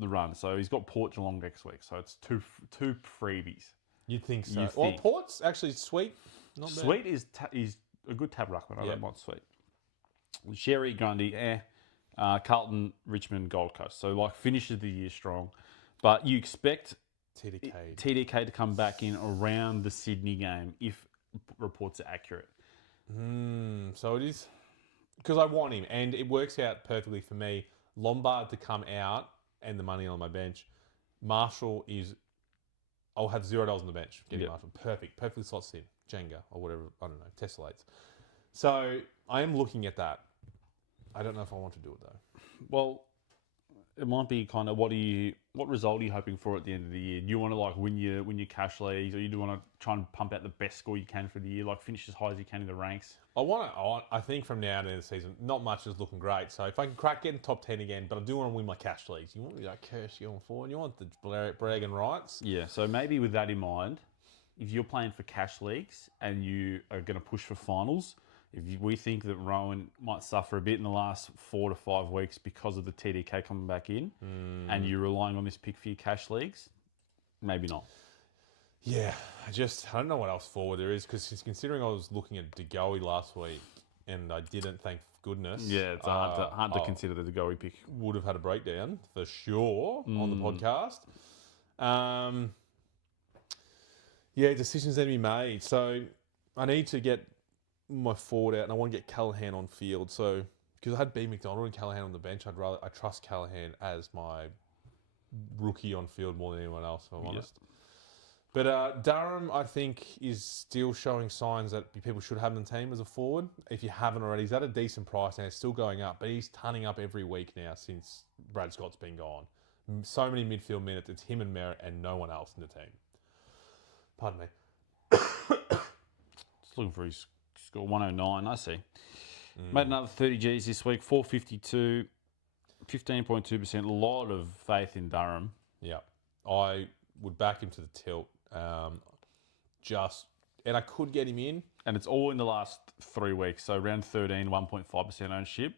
run. So he's got Port Geelong next week. So it's two freebies. You'd think so. Well, Port's actually Sweet. Not bad. Sweet is a good tab ruckman. I don't mind Sweet. Sherry, Grundy, Carlton, Richmond, Gold Coast. So like finishes the year strong. But you expect TDK to come back in around the Sydney game if reports are accurate. So it is. Because I want him, and it works out perfectly for me. Lombard to come out and the money on my bench. Marshall is... I'll have $0 on the bench. Getting Marshall. Perfectly slots in. Jenga or whatever. I don't know. Tessellates. So I am looking at that. I don't know if I want to do it though. Well, it might be kind of what result are you hoping for at the end of the year? Do you want to like win your cash leagues, or you do want to try and pump out the best score you can for the year, like finish as high as you can in the ranks? I think from now to the end of the season, not much is looking great. So if I can crack getting top 10 again, but I do want to win my cash leagues. You want that cash going forward. You want the bragging rights. Yeah. So maybe with that in mind, if you're playing for cash leagues and you are going to push for finals, we think that Rowan might suffer a bit in the last 4 to 5 weeks because of the TDK coming back in, and you're relying on this pick for your cash leagues, maybe not. Yeah, I don't know what else forward there is, because considering I was looking at DeGoey last week and I didn't, thank goodness. Yeah, it's hard to consider the DeGoey pick. Would have had a breakdown for sure on the podcast. Decisions need to be made. So I need to get my forward out, and I want to get Callahan on field. So because I had B. McDonald and Callahan on the bench, I trust Callahan as my rookie on field more than anyone else, if I'm honest. But Durham, I think, is still showing signs that people should have in the team as a forward. If you haven't already, he's at a decent price and it's still going up, but he's turning up every week now since Brad Scott's been gone. So many midfield minutes, it's him and Merritt and no one else in the team. Pardon me. Just looking for his score, 109, I see. Made another 30 Gs this week, 452, 15.2%. A lot of faith in Durham. Yeah. I would back him to the tilt. And I could get him in. And it's all in the last 3 weeks. So round 13, 1.5% ownership,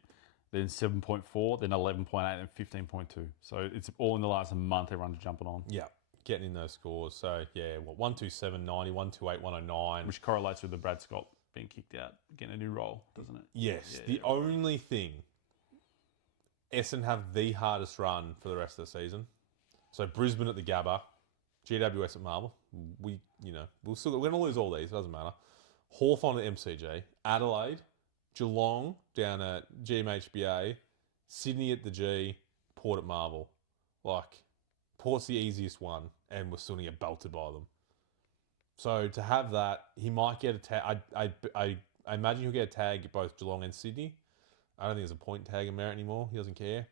then 7.4, then 11.8, and 15.2. So it's all in the last month everyone's jumping on. Yeah. Getting in those scores. So, 127.90, 128, 109. Which correlates with the Brad Scott being kicked out, getting a new role, doesn't it? Yes. The only thing, Essendon have the hardest run for the rest of the season. So Brisbane at the Gabba, GWS at Marvel. We're going to lose all these. It doesn't matter. Hawthorn at MCG, Adelaide, Geelong down at GMHBA, Sydney at the G, Port at Marvel. Port's the easiest one, and we're still going to get belted by them. So to have that, he might get a tag. I imagine he'll get a tag at both Geelong and Sydney. I don't think there's a point tag in Merritt anymore. He doesn't care.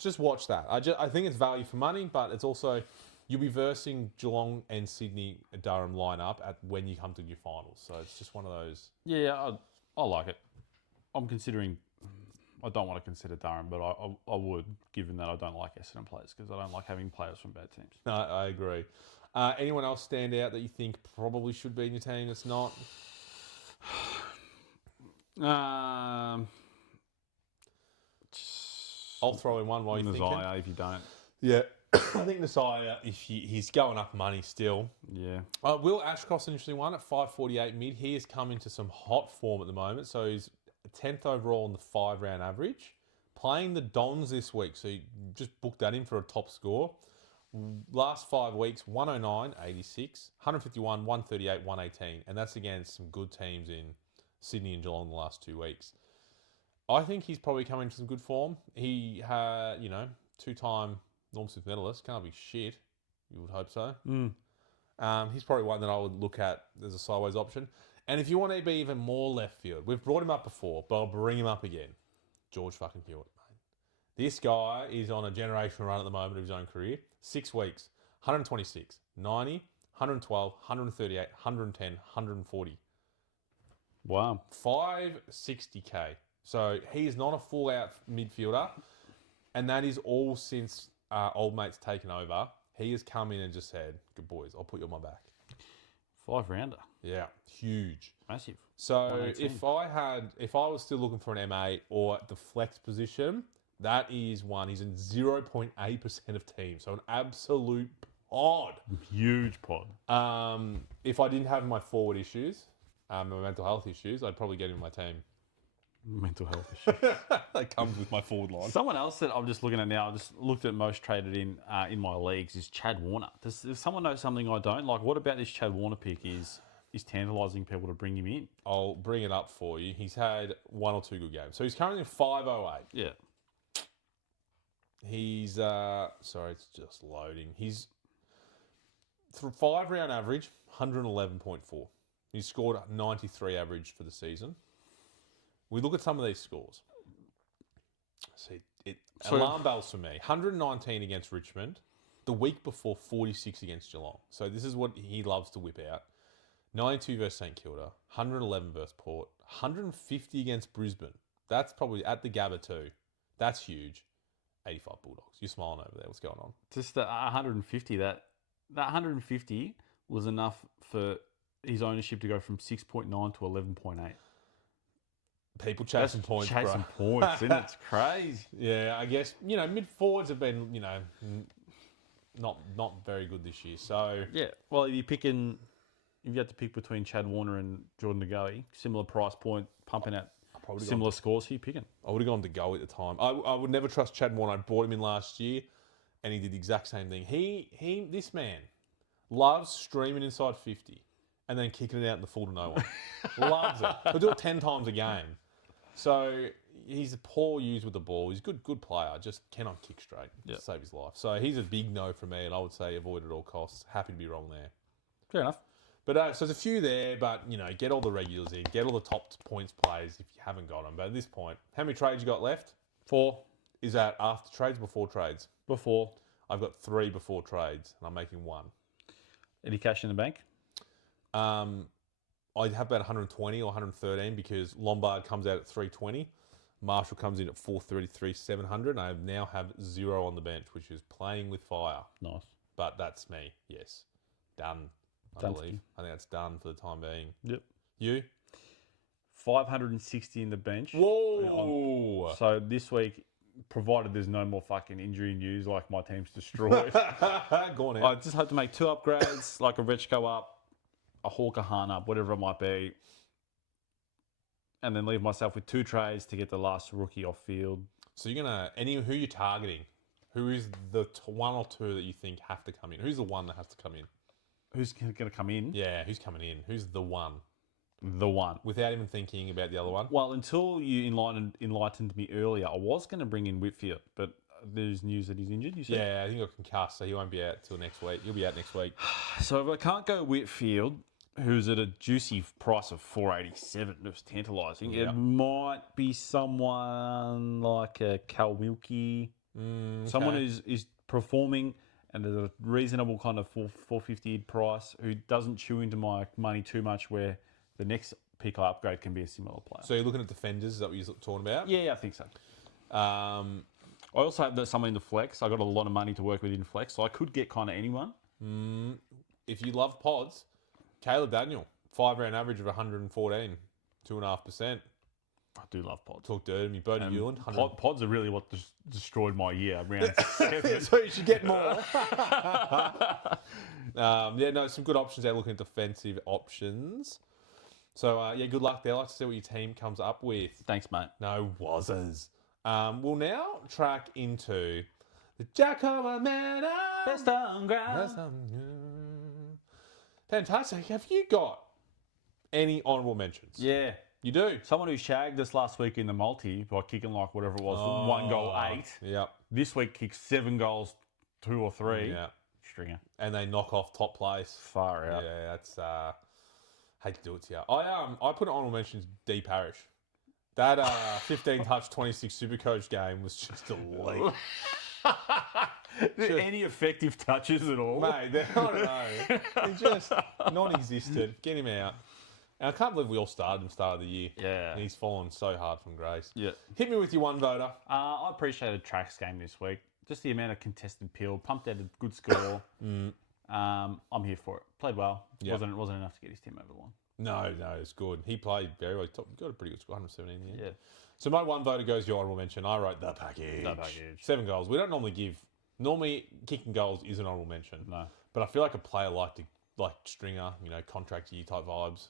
Just watch that. I think it's value for money, but it's also you'll be versing Geelong and Sydney Durham lineup when you come to your finals. So it's just one of those. Yeah, I like it. I'm considering. I don't want to consider Durham, but I would, given that I don't like Essendon players because I don't like having players from bad teams. No, I agree. Anyone else stand out that you think probably should be in your team that's not? I'll throw in one while you're thinking. If you don't. Yeah. I think Nasiah, he's going up money still. Yeah. Will Ashcroft's an interesting one at 548 mid. He has come into some hot form at the moment. So he's 10th overall in the 5-round average. Playing the Dons this week. So you just book that in for a top score. Last 5 weeks, 109, 86, 151, 138, 118. And that's against some good teams in Sydney and Geelong the last 2 weeks. I think he's probably coming into some good form. He had, 2-time Norm Smith medalist. Can't be shit. You would hope so. He's probably one that I would look at as a sideways option. And if you want to be even more left field, we've brought him up before, but I'll bring him up again. George fucking Hewitt, mate. This guy is on a generational run at the moment of his own career. 6 weeks, 126, 90, 112, 138, 110, 140. Wow. 560k. So he is not a full-out midfielder, and that is all since old mate's taken over. He has come in and just said, "Good boys, I'll put you on my back." 5-rounder. Yeah, huge, massive. So if I was still looking for an M8 or the flex position, that is one. He's in 0.8% of teams, so an absolute pod. Huge pod. If I didn't have my forward issues, my mental health issues, I'd probably get him in my team. Mental health issue. That comes with my forward line. Someone else that I'm just looking at now, I just looked at most traded in my leagues, is Chad Warner. Does someone know something I don't? Like, what about this Chad Warner pick is tantalising people to bring him in? I'll bring it up for you. He's had 1 or 2 good games. So he's currently in 508. Yeah. He's, sorry, it's just loading. He's, through 5-round average, 111.4. He's scored 93 average for the season. We look at some of these scores. See, alarm bells for me. 119 against Richmond. The week before, 46 against Geelong. So this is what he loves to whip out. 92 versus St Kilda. 111 versus Port. 150 against Brisbane. That's probably at the Gabba too. That's huge. 85 Bulldogs. You're smiling over there. What's going on? Just that 150. That 150 was enough for his ownership to go from 6.9 to 11.8. People chasing points, bro. Chasing points, isn't it? It's crazy. Yeah, I guess, mid-forwards have been, not very good this year. So yeah, well, if you had to pick between Chad Warner and Jordan DeGoey, similar price point, pumping out similar scores, who are you picking? I would have gone DeGoey at the time. I would never trust Chad Warner. I brought him in last year, and he did the exact same thing. This man loves streaming inside 50 and then kicking it out in the full to no one. Loves it. He'll do it 10 times a game. So, he's a poor use with the ball. He's a good player, just cannot kick straight to save his life. So he's a big no for me, and I would say avoid at all costs. Happy to be wrong there. Fair enough. But so there's a few there, but, get all the regulars in. Get all the top points players if you haven't got them. But at this point, how many trades you got left? 4. Is that after trades, before trades? Before. I've got 3 before trades, and I'm making 1. Any cash in the bank? I'd have about 120 or 113 because Lombard comes out at 320. Marshall comes in at 433, 700. And I now have 0 on the bench, which is playing with fire. Nice. But that's me, yes. Done, I believe. I think that's done for the time being. Yep. You? 560 in the bench. Whoa! So this week, provided there's no more fucking injury news like my team's destroyed, Go on out. I just hope to make 2 upgrades, like a Rechko up, a Hawker Hunt up, whatever it might be, and then leave myself with 2 trades to get the last rookie off field. So you're gonna who you targeting? Who is the 1 or 2 that you think have to come in? Who's the one that has to come in? Who's going to come in? Yeah, who's coming in? Who's the one? The one. Without even thinking about the other one? Well, until you enlightened me earlier, I was going to bring in Whitfield, but there's news that he's injured, you said? Yeah, I think he'll concuss, so he won't be out till next week. He'll be out next week. So if I can't go Whitfield, who's at a juicy price of 487, that's tantalising, Yep. it might be someone like a Cal Wilkie, someone who's performing and there's a reasonable kind of 450 price who doesn't chew into my money too much where the next pick I upgrade can be a similar player. So you're looking at defenders, is that what you're talking about? Yeah, I think so. I also have someone in the flex. I got a lot of money to work with in flex, so I could get kind of anyone. If you love pods, Caleb Daniel, 5-round average of 114, 2.5%. I do love pods. Talk dirty to me. Bodie Euland. Pods are really what destroyed my year. Round 7. So you should get more. Some good options there looking at defensive options. So, good luck there. I'd like to see what your team comes up with. Thanks, mate. No wazzers. We'll now track into the Giacomo Manor. Best on ground. Fantastic. Have you got any honourable mentions? Yeah. You do? Someone who shagged us last week in the multi by kicking like whatever it was, 1 goal, 8. Yep. This week kicked 7 goals, 2 or 3. Yeah. Stringer. And they knock off top place. Far out. Yeah, that's... hate to do it to you. I put an honourable mention D Parish. That 15 touch 26 Supercoach game was just elite. Any effective touches at all? Mate, I don't know. He just non-existent. Get him out. And I can't believe we all started him start of the year. Yeah. And he's fallen so hard from grace. Yeah. Hit me with your one voter. I appreciated Track's game this week. Just the amount of contested peel. Pumped out a good score. I'm here for it. Played well. Yep. Wasn't enough to get his team over the line. No, it's good. He played very well. He got a pretty good score, 117 in the end. Yeah. So my one voter goes your honourable mention. I wrote the package. 7 goals. We don't normally give... Normally, kicking goals is an honourable mention. No. But I feel like a player like Stringer, contract year type vibes.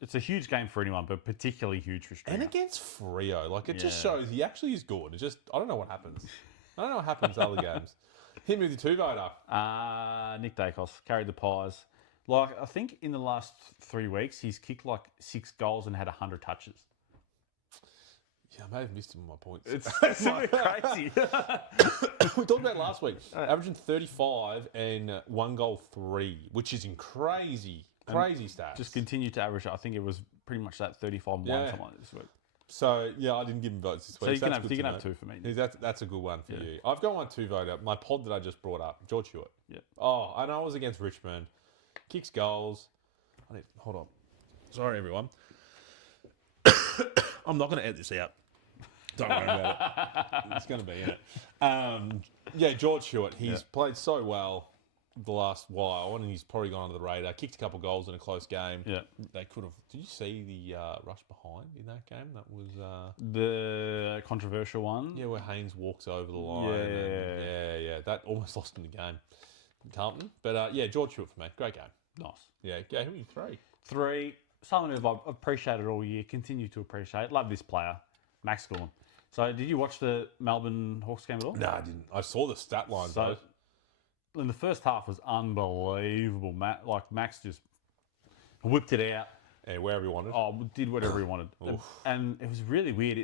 It's a huge game for anyone, but particularly huge for Stringer. And against Freo. It just shows he actually is good. It just... I don't know what happens. I don't know what happens in other games. Hit me with your 2 voter. Nick Dacos carried the Pies. I think in the last 3 weeks, he's kicked 6 goals and had 100 touches. Yeah, I may have missed him on my points. It's crazy. We talked about it last week. Averaging 35 and 1 goal 3, which is crazy stats. Just continued to average. I think it was pretty much that 35 and 1 something like this week. So, I didn't give him votes this week. So you can have 2 for me. That's a good one for you. I've got my 2 voter. My pod that I just brought up, George Hewitt. Yeah. Oh, I know it was against Richmond. Kicks goals. Hold on. Sorry, everyone. I'm not going to edit this out. Don't worry about it. It's going to be in it. George Hewitt. He's played so well the last while, and he's probably gone under the radar. Kicked a couple of goals in a close game. Yeah. They could have... Did you see the rush behind in that game? That was... the controversial one? Yeah, where Haynes walks over the line. Yeah. That almost lost him the game. Carlton. But, George Hewitt for me. Great game. Nice. Yeah, gave me 3. 3. Someone who I've appreciated all year, continue to appreciate. Love this player, Max Gorn. So, did you watch the Melbourne Hawks game at all? No, I didn't. I saw the stat line, though. In the first half was unbelievable. Max just whipped it out. Yeah, wherever he wanted. Oh, did whatever he wanted. And it was really weird.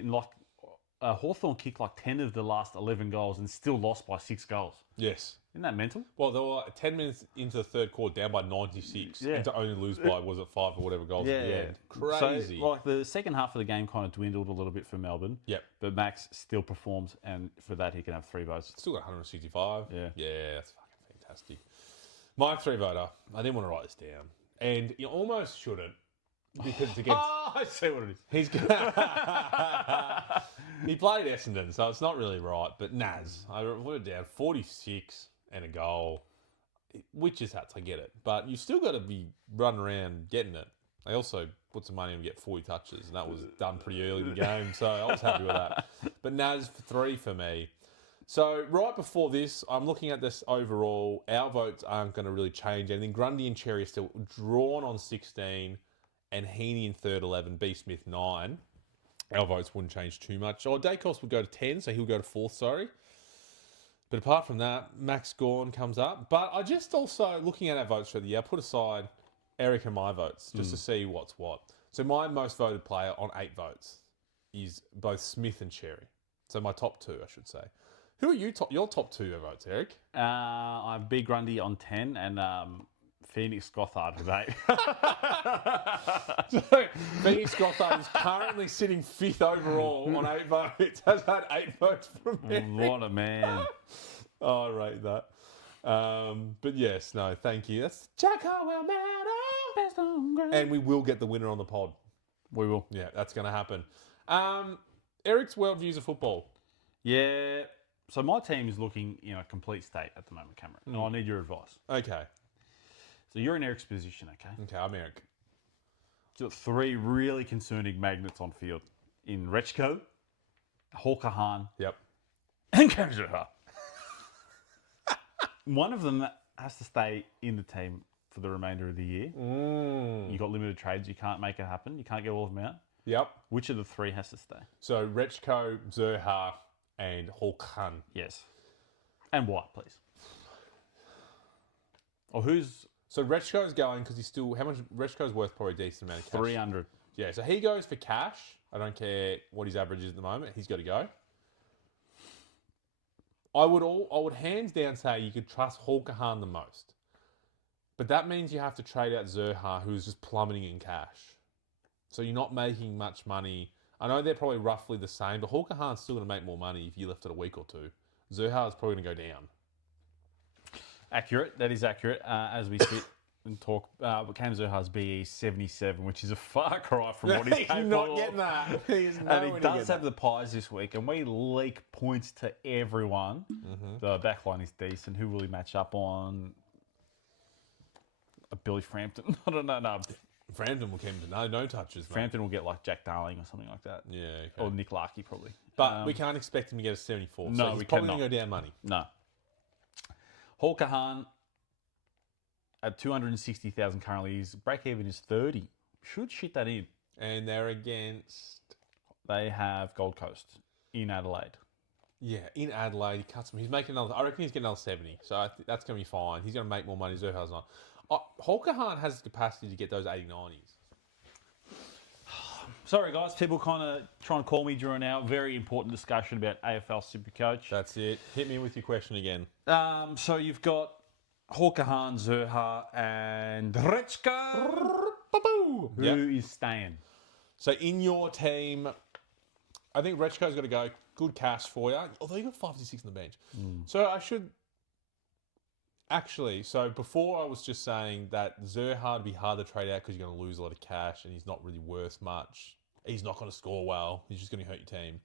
Hawthorn kicked like 10 of the last 11 goals and still lost by 6 goals. Yes. Isn't that mental? Well, they were 10 minutes into the third quarter, down by 96, and to only lose by, was it 5 or whatever goals at the end? Crazy. So, like, the second half of the game kind of dwindled a little bit for Melbourne. Yep. But Max still performed, and for that, he can have 3 votes. Still got 165. Yeah. Yeah, that's fucking fantastic. My 3 voter, I didn't want to write this down. And you almost shouldn't, because it's against... Oh, I see what it is. He's he played Essendon, so it's not really right. But Naz, I put it down, 46 and a goal, which is hats, I get it. But you still got to be running around getting it. They also put some money on to get 40 touches, and that was done pretty early in the game, so I was happy with that. But Naz, 3 for me. So right before this, I'm looking at this overall. Our votes aren't going to really change anything. Grundy and Cherry are still drawn on 16, and Heaney in third 11, B. Smith 9. Our votes wouldn't change too much. Oh, Dacos would go to 10, so he'll go to 4th, sorry. But apart from that, Max Gawn comes up. But I just also, looking at our votes for the year, I put aside Eric and my votes just to see what's what. So my most voted player on 8 votes is both Smith and Cherry. So my top 2, I should say. Who are you your top 2 votes, Eric? I have B. Grundy on 10 and Phoenix Gothard with 8. So Phoenix Gothard is currently sitting 5th overall on 8 votes. Has had 8 votes from me. What a man. Oh, I rate that. But yes, no, thank you. That's Jack Harwell, man. And we will get the winner on the pod. We will. Yeah, that's going to happen. Eric's worldviews of football. Yeah. So my team is looking in a complete state at the moment, Cameron. And I need your advice. Okay. So you're in Eric's position, okay? Okay, I'm Eric. So 3 really concerning magnets on field in Rechko, Hawker Hahn, Yep. and Kamzuha. One of them has to stay in the team for the remainder of the year. You got limited trades. You can't make it happen. You can't get all of them out. Yep. Which of the 3 has to stay? So Rechko, Zerha, and Hawkan. Yes. And why, please? Or who's... So Rechko's going because he's still... How much... Rechko's worth probably a decent amount of cash. 300. Yeah, so he goes for cash. I don't care what his average is at the moment. He's got to go. I would hands down say you could trust Hawker the most. But that means you have to trade out Zerha, who's just plummeting in cash. So you're not making much money. I know they're probably roughly the same, but Hawker Hahn's still going to make more money if you left it a week or 2. Zerha is probably going to go down. Accurate. That is accurate. As we sit and talk, Cam Zerha's BE 77, which is a far cry from what he's He's capable not of. getting that. He's And he does have the pies this week, and we leak points to everyone. The backline is decent. Who will he match up on? Billy Frampton? I don't know. No. Frampton will come to no touches, mate. Frampton will get like Jack Darling or something like that. Yeah, okay. Or Nick Larkey, probably. But we can't expect him to get a 74. No, So he's we probably cannot. going to go down money. No. Hawker Hahn at 260,000 currently. His break-even is 30. Should shit that in. And they're against... They have Gold Coast in Adelaide. Yeah, in Adelaide, he cuts him. He's making another... I reckon he's getting another 70. So that's going to be fine. He's going to make more money. Zerha's not. Hawker Hahn has the capacity to get those 80-90s. Sorry, guys. People kind of trying to call me during our very important discussion about AFL Supercoach. That's it. Hit me with your question again. So you've got Hawker Hahn, Zerha, and Rechka. Who is staying? So in your team, I think Rechko's got to go. Good cash for you. Although you got 56 on the bench. So I should... Actually, so before I was just saying that Zerha would be hard to trade out because you're going to lose a lot of cash and he's not really worth much. He's not going to score well. He's just going to hurt your team.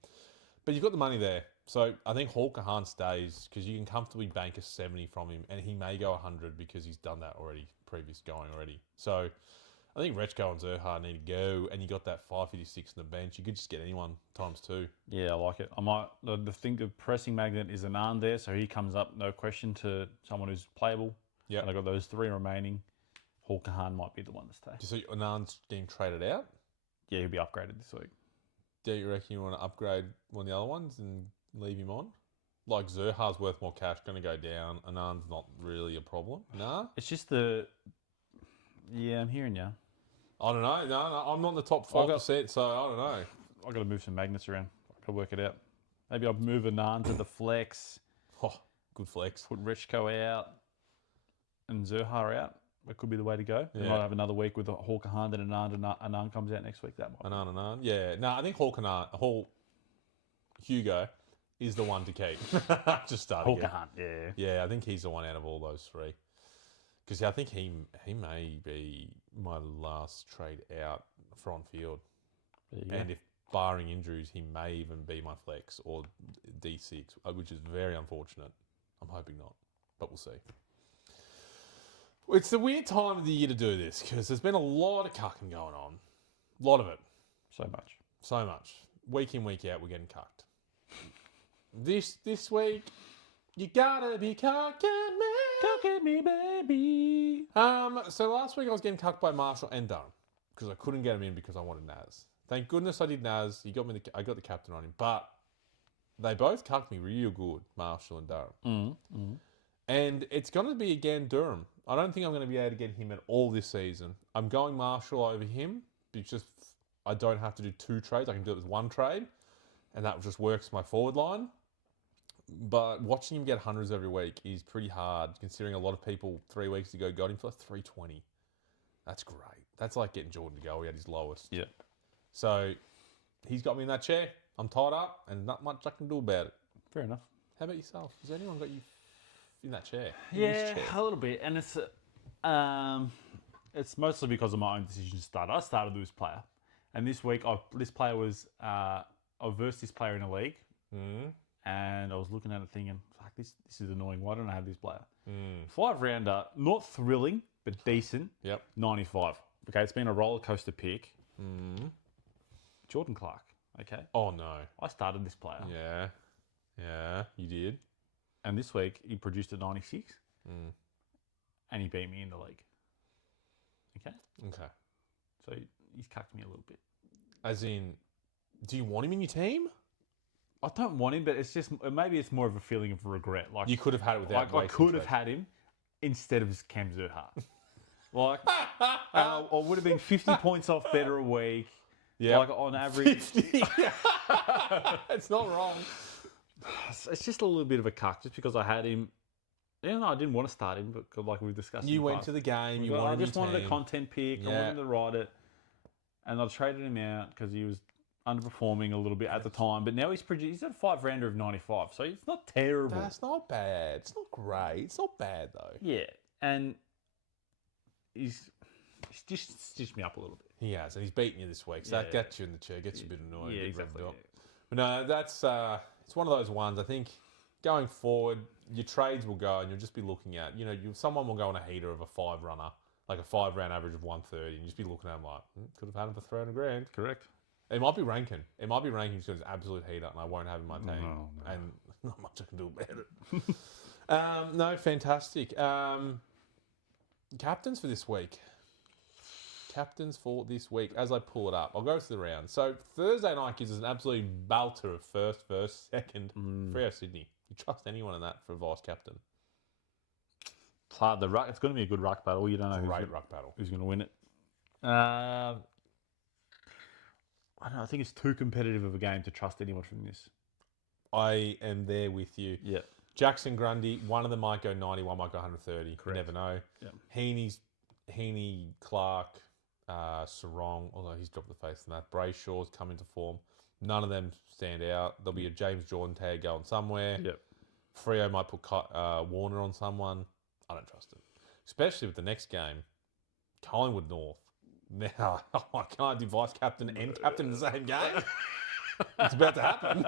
But you've got the money there. So I think Hawker Hahn stays because you can comfortably bank a 70 from him and he may go 100 because he's done that already, previous going already. So I think Rechko and Zerha need to go and you got that 556 on the bench. You could just get anyone times 2. Yeah, I like it. I might. The pressing magnet is Anand there, so he comes up, no question, to someone who's playable. Yeah. And I got those 3 remaining. Hawker Hahn might be the one to stay. So Anand's getting traded out? Yeah, he'll be upgraded this week. Do you reckon you want to upgrade one of the other ones and leave him on? Like Zerha's worth more cash, going to go down. Anand's not really a problem. Nah? It's just the... Yeah, I'm hearing you. I don't know. No, I'm not in the top 5%, so I don't know. I've got to move some magnets around. I can work it out. Maybe I'll move Anand to the flex. Oh, good flex. Put Rechko out and Zerha out. That could be the way to go. We Yeah. might have another week with Hawker Hunt and Anand comes out next week. That might. Anand. Yeah. No, I think Hugo is the one to keep. Just start Hawker again. Hunt, yeah. Yeah, I think he's the one out of all those three. Because I think he may be my last trade out for on field. And if barring injuries, he may even be my flex or D6, which is very unfortunate. I'm hoping not, but we'll see. It's the weird time of the year to do this because there's been a lot of cucking going on. A lot of it. So much. Week in, week out, we're getting cucked. This week, you gotta be cucking me. Cucking me, baby. So last week I was getting cucked by Marshall and Durham because I couldn't get him in because I wanted Naz. Thank goodness I did Naz. He got me. I got the captain on him, but they both cucked me real good, Marshall and Durham. And it's going to be again Durham. I don't think I'm going to be able to get him at all this season. I'm going Marshall over him because I don't have to do 2 trades. I can do it with 1 trade, and that just works my forward line. But watching him get hundreds every week is pretty hard, considering a lot of people 3 weeks ago got him for like 320. That's great. That's like getting Jordan to go. He had his lowest. Yeah. So he's got me in that chair. I'm tied up, and not much I can do about it. Fair enough. How about yourself? Has anyone got you in that chair? Yeah, a little bit. And it's mostly because of my own decision to start. I started with this player. And this week, this player was... I versed this player in a league. And I was looking at it thinking, fuck, this is annoying. Why don't I have this player? 5-rounder, not thrilling, but decent. Yep. 95. Okay, it's been a roller coaster pick. Jordan Clark. Okay. Oh, no. I started this player. Yeah, you did. And this week, he produced a 96. And he beat me in the league. Okay? Okay. So he's cucked me a little bit. As in, do you want him in your team? I don't want him, but it's just, maybe it's more of a feeling of regret. Like You could have had it without I could have had him instead of Cam Zerha. Like, I would have been 50 points off better a week. Yeah. Like on average. 50. It's not wrong. It's just a little bit of a cuck just because I had him. You know, I didn't want to start him, but like we discussed. You went to the game. You wanted I just wanted a content pick. Yeah. I wanted to ride it. And I traded him out because he was underperforming a little bit at the time. But now he's at a 5-rounder of 95. So it's not terrible. That's not bad. It's not great. It's not bad, though. Yeah. And he's just stitched me up a little bit. He has, and he's beaten you this week. So that gets you in the chair, gets you a bit annoyed. Yeah, a bit exactly. revved up. But no, that's it's one of those ones. I think going forward, your trades will go, and you'll just be looking at, someone will go on a heater of a 5-runner, like a 5-round average of 130, and you just be looking at him like, could have had him for $300,000. Correct. It might be ranking. It might be ranking because it's absolute heater, and I won't have him in my team, and not much I can do about it. No, fantastic. Captains for this week. As I pull it up, I'll go through the round. So Thursday night gives us an absolute belter of first, second. Freo Sydney. You trust anyone in that for a vice captain? It's hard. It's going to be a good ruck battle. You don't know ruck battle. Who's going to win it? I don't know. I think it's too competitive of a game to trust anyone from this. I am there with you. Yeah. Jackson Grundy, one of them might go 90, one might go 130. Correct. You never know. Yeah. Heaney, Clark, Sarong, although he's dropped the face in that. Brayshaw's come into form. None of them stand out. There'll be a James Jordan tag going somewhere. Yep. Freo might put Warner on someone. I don't trust it. Especially with the next game, Collingwood North. Now, I can't do vice captain and captain in the same game. It's about to happen.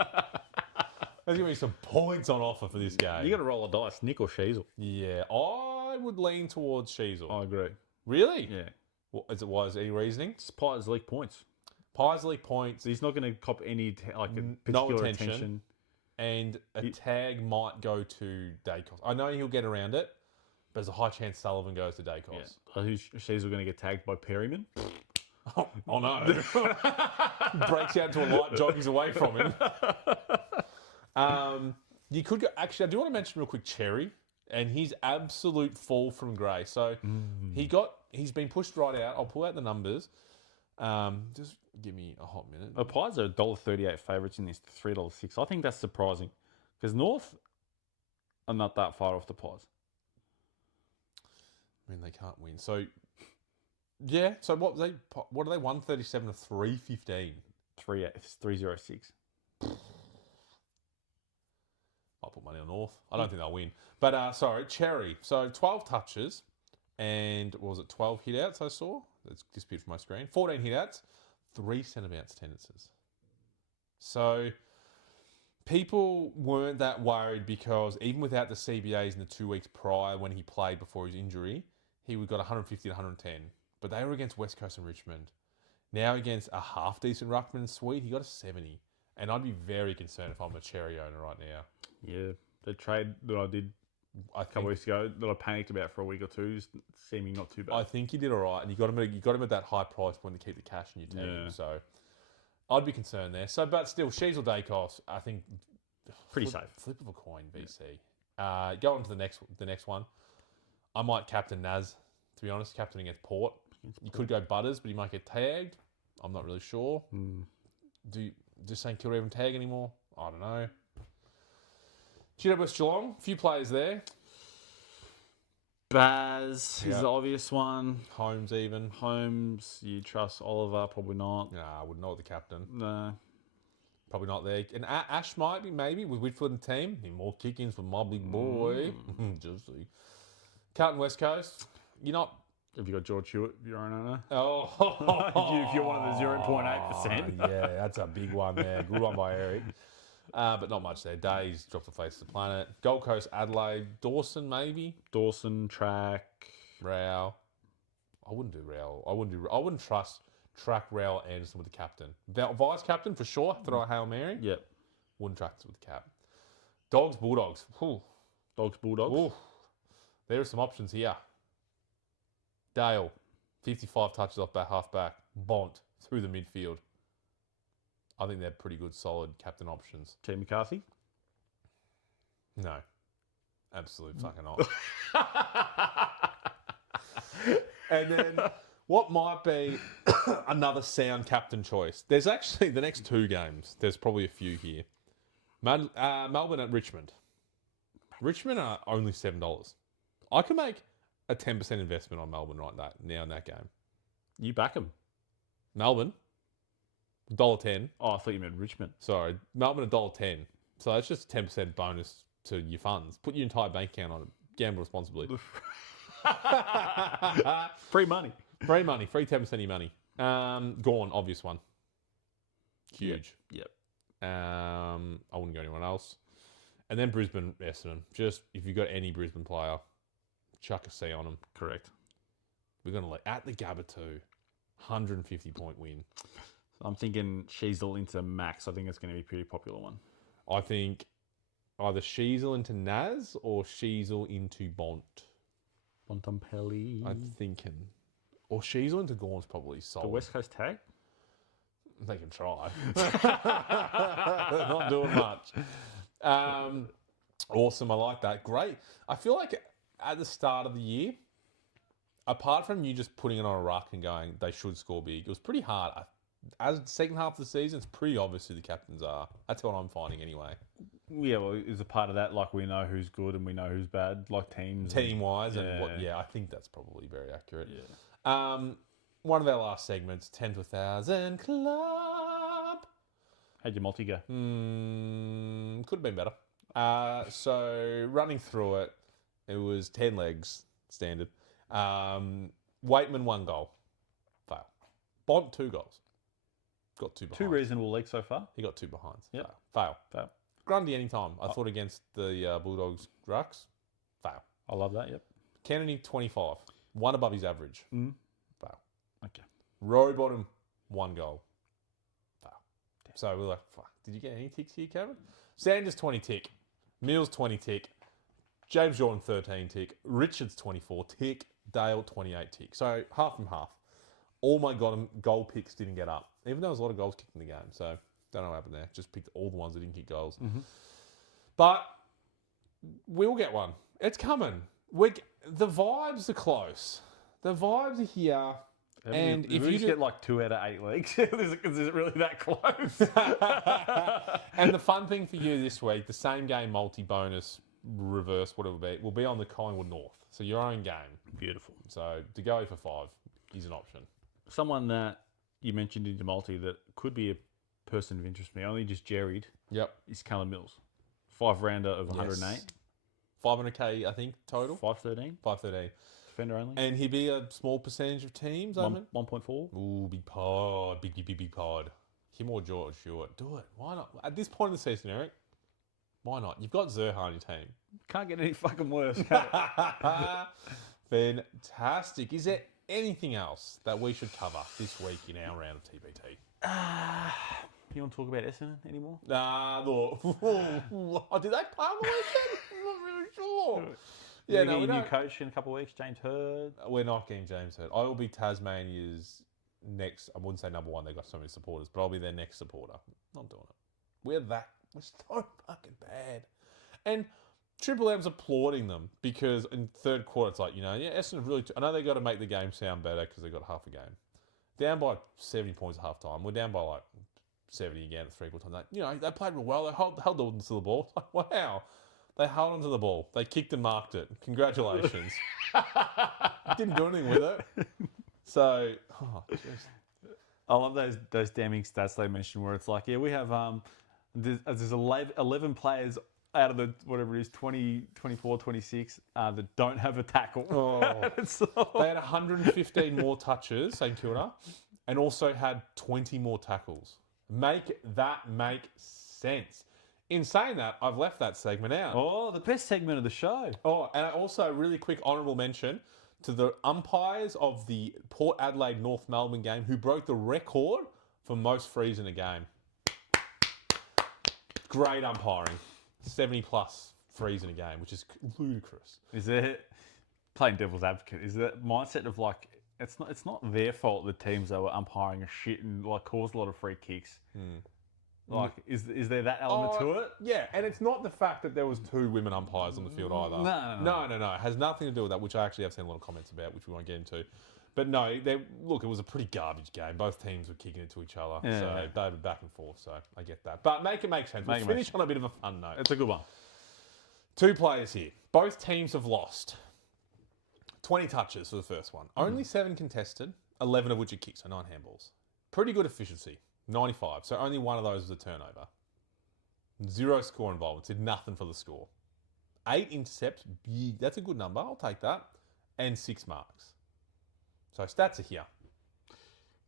There's going to be some points on offer for this game. You got to roll a dice, Nick or Sheasel. Yeah, I would lean towards Sheasel. I agree. Really? Yeah. What is any reasoning? It's Pies League points. Pies League points. He's not going to cop any particular no attention. And a tag might go to Dacos. I know he'll get around it, but there's a high chance Sullivan goes to Dacos. Yeah. Who's Sheasel going to get tagged by Perryman? Oh no. Breaks out to a light, joggings away from him. You could go, actually, I do want to mention real quick Cherry and his absolute fall from grace. So he's been pushed right out. I'll pull out the numbers. Just give me a hot minute. The Pies are $1.38 favourites in this, $3.06. I think that's surprising because North are not that far off the Pies. I mean, they can't win. So, yeah. So what are they? 137 to 315. 306. I'll put money on North. I don't think they'll win. But, sorry, Cherry. So, 12 touches and, what was it, 12 hit-outs I saw? That's disappeared from my screen. 14 hit-outs, 3 centre-bounce tendencies. So, people weren't that worried because even without the CBAs in the 2 weeks prior when he played before his injury, he got 150 to 110. But they were against West Coast and Richmond. Now against a half-decent ruckman and Sweet, he got a 70. And I'd be very concerned if I'm a Cherry owner right now. Yeah, the trade that I did a couple weeks ago that I panicked about for a week or two is seeming not too bad. I think you did all right, and you got him at that high price point to keep the cash in your team. Yeah. So I'd be concerned there. So, but still, Shees or Dacos, I think Pretty safe. Flip of a coin, BC. Go on to the next one. I might captain Naz. To be honest, captain against Port. You could go Butters, but he might get tagged. I'm not really sure. Do St Kilda even tag anymore? I don't know. GWS Geelong, a few players there. Baz is the obvious one. Holmes even. Holmes, you trust Oliver? Probably not. Nah, I wouldn't know the captain. No. Probably not there. And Ash might be, maybe, with Whitfield and team. Need more kick-ins for my big boy. Just see. Carlton West Coast, you're not... Have you got George Hewitt, your own owner? Oh. if you're one of the 0.8%. Yeah, that's a big one there. Good one by Eric. But not much there. Days dropped the face of the planet. Gold Coast, Adelaide, Dawson maybe. Dawson, Track. Rao. I wouldn't do Rao. I wouldn't trust Track, Rao, Anderson with the captain. Vice captain for sure. Throw a Hail Mary. Yep. Wouldn't trust with the cap. Dogs, Bulldogs. Whew. Dogs, Bulldogs. Ooh. There are some options here. Dale, 55 touches off half back. Bont through the midfield. I think they're pretty good, solid captain options. T. McCarthy? No. Absolutely fucking not. And then what might be another sound captain choice? There's actually the next 2 games. There's probably a few here. Melbourne at Richmond. Richmond are only $7. I can make a 10% investment on Melbourne now in that game. You back them. Melbourne, $1.10. Oh, I thought you meant Richmond. Sorry, Melbourne $1.10. So that's just a 10% bonus to your funds. Put your entire bank account on it. Gamble responsibly. Free money. Free money. Free 10% of your money. Gone, obvious one. Huge. Yep. I wouldn't go anyone else. And then Brisbane, Essendon. Just if you've got any Brisbane player, chuck a C on them. Correct. We're going to let at the Gabba too. 150-point win. I'm thinking Sheasel into Max. I think it's going to be a pretty popular one. I think either Sheasel into Naz or Sheasel into Bont. Bontempelli. I'm thinking. Or Sheasel into Gorn's probably solid. The West Coast tag? They can try. They're not doing much. Awesome. I like that. Great. I feel like at the start of the year, apart from you just putting it on a ruck and going, they should score big, it was pretty hard. As the second half of the season, it's pretty obvious who the captains are. That's what I'm finding anyway. Yeah, well, is a part of that, like we know who's good and we know who's bad, like teams. Team-wise. Yeah. I think that's probably very accurate. Yeah. One of our last segments, 10 to 1,000 Club. How'd your multi go? Could have been better. So running through it, it was 10 legs, standard. Waitman, 1 goal. Fail. Bont, 2 goals. Got 2 behinds. 2 reasonable legs so far. He got 2 behinds. Yep. Fail. Fail. Grundy anytime. I thought against the Bulldogs rucks. Fail. I love that, yep. Kennedy, 25. 1 above his average. Fail. Okay. Rowbottom, 1 goal. Fail. So we're like, fuck. Did you get any ticks here, Kevin? Sanders, 20 tick. Mills, 20 tick. James Jordan, 13 tick. Richards, 24 tick. Dale, 28 tick. So half and half. All my goal picks didn't get up, even though there was a lot of goals kicked in the game. So don't know what happened there. Just picked all the ones that didn't kick goals. But we'll get one. It's coming. The vibes are close. The vibes are here. And if you you just get like 2 out of 8 leagues, is it really that close? And the fun thing for you this week, the same game multi-bonus, reverse, whatever it will be on the Collingwood North. So your own game. Beautiful. So to go for 5 is an option. Someone that you mentioned in your multi that could be a person of interest to me, only just jerried, is Callum Mills. 5-rounder of 108. 500k, I think, total. 513. 513. Defender only. And he'd be a small percentage of teams, I mean. 1.4. Ooh, big pod. Big pod. Him or George Stewart. Do it. Why not? At this point in the season, Eric, why not? You've got Zerha on your team. Can't get any fucking worse, can it? Fantastic. Is there anything else that we should cover this week in our round of TBT? You want to talk about Essendon anymore? Nah, look. Oh, did they play on the weekend? I'm not really sure. Yeah, no, we new don't. coach in a couple of weeks, James Hurd. We're not getting James Hurd. I will be Tasmania's next. I wouldn't say number one. They've got so many supporters, but I'll be their next supporter. Not doing it. We're so fucking bad. And Triple M's applauding them because in third quarter it's like, Essendon really. I know they got to make the game sound better because they got half a game. Down by 70 points at half time. We're down by like 70 again at 3 quarter time. They played real well. They held on to the ball. It's like, wow. They held onto the ball. They kicked and marked it. Congratulations. Didn't do anything with it. So, I love those damning stats they mentioned where it's like, we have there's 11 players out of the, whatever it is, 20, 24, 26 that don't have a tackle. They had 115 more touches, St Kilda, and also had 20 more tackles. Make that make sense. In saying that, I've left that segment out. Oh, the best segment of the show. Oh, and also really quick honourable mention to the umpires of the Port Adelaide North Melbourne game who broke the record for most frees in a game. Great umpiring. 70 plus frees in a game, which is ludicrous. Is it, playing devil's advocate, is that mindset of like, it's not their fault the teams that were umpiring a shit and like caused a lot of free kicks. Like, is there that element to it? Yeah, and it's not the fact that there was 2 women umpires on the field either. No. It has nothing to do with that, which I actually have seen a lot of comments about, which we won't get into. But no, it was a pretty garbage game. Both teams were kicking it to each other. Yeah. So they were back and forth, so I get that. But make it make sense. We'll finish on a bit of a fun note. It's a good one. 2 players here. Both teams have lost. 20 touches for the first one. Only 7 contested, 11 of which are kicks, so 9 handballs. Pretty good efficiency. 95. So only one of those was a turnover. 0 score involvement. Did nothing for the score. 8 intercepts. That's a good number. I'll take that. And 6 marks. So stats are here.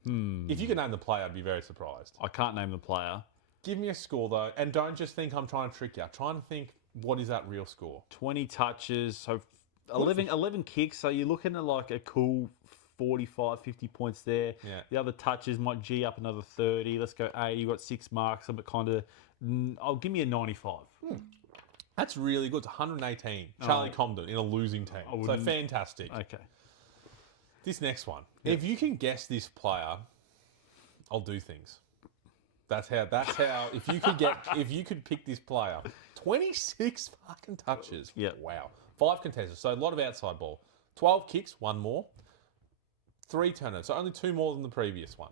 If you could name the player, I'd be very surprised. I can't name the player. Give me a score, though. And don't just think I'm trying to trick you. Try and think, what is that real score? 20 touches. So 11 kicks. So you're looking at like a cool 45, 50 points there. Yeah. The other touches might G up another 30. Let's go 80. You've got 6 marks. But kind of, I'll give me a 95. That's really good. It's 118. Charlie Comden in a losing team. So fantastic. Okay. This next one. Yep. If you can guess this player, I'll do things. That's how if you could pick this player. 26 fucking touches. Yeah. Wow. 5 contestants. So a lot of outside ball. 12 kicks, 1 more. 3 turnovers. So only 2 more than the previous one.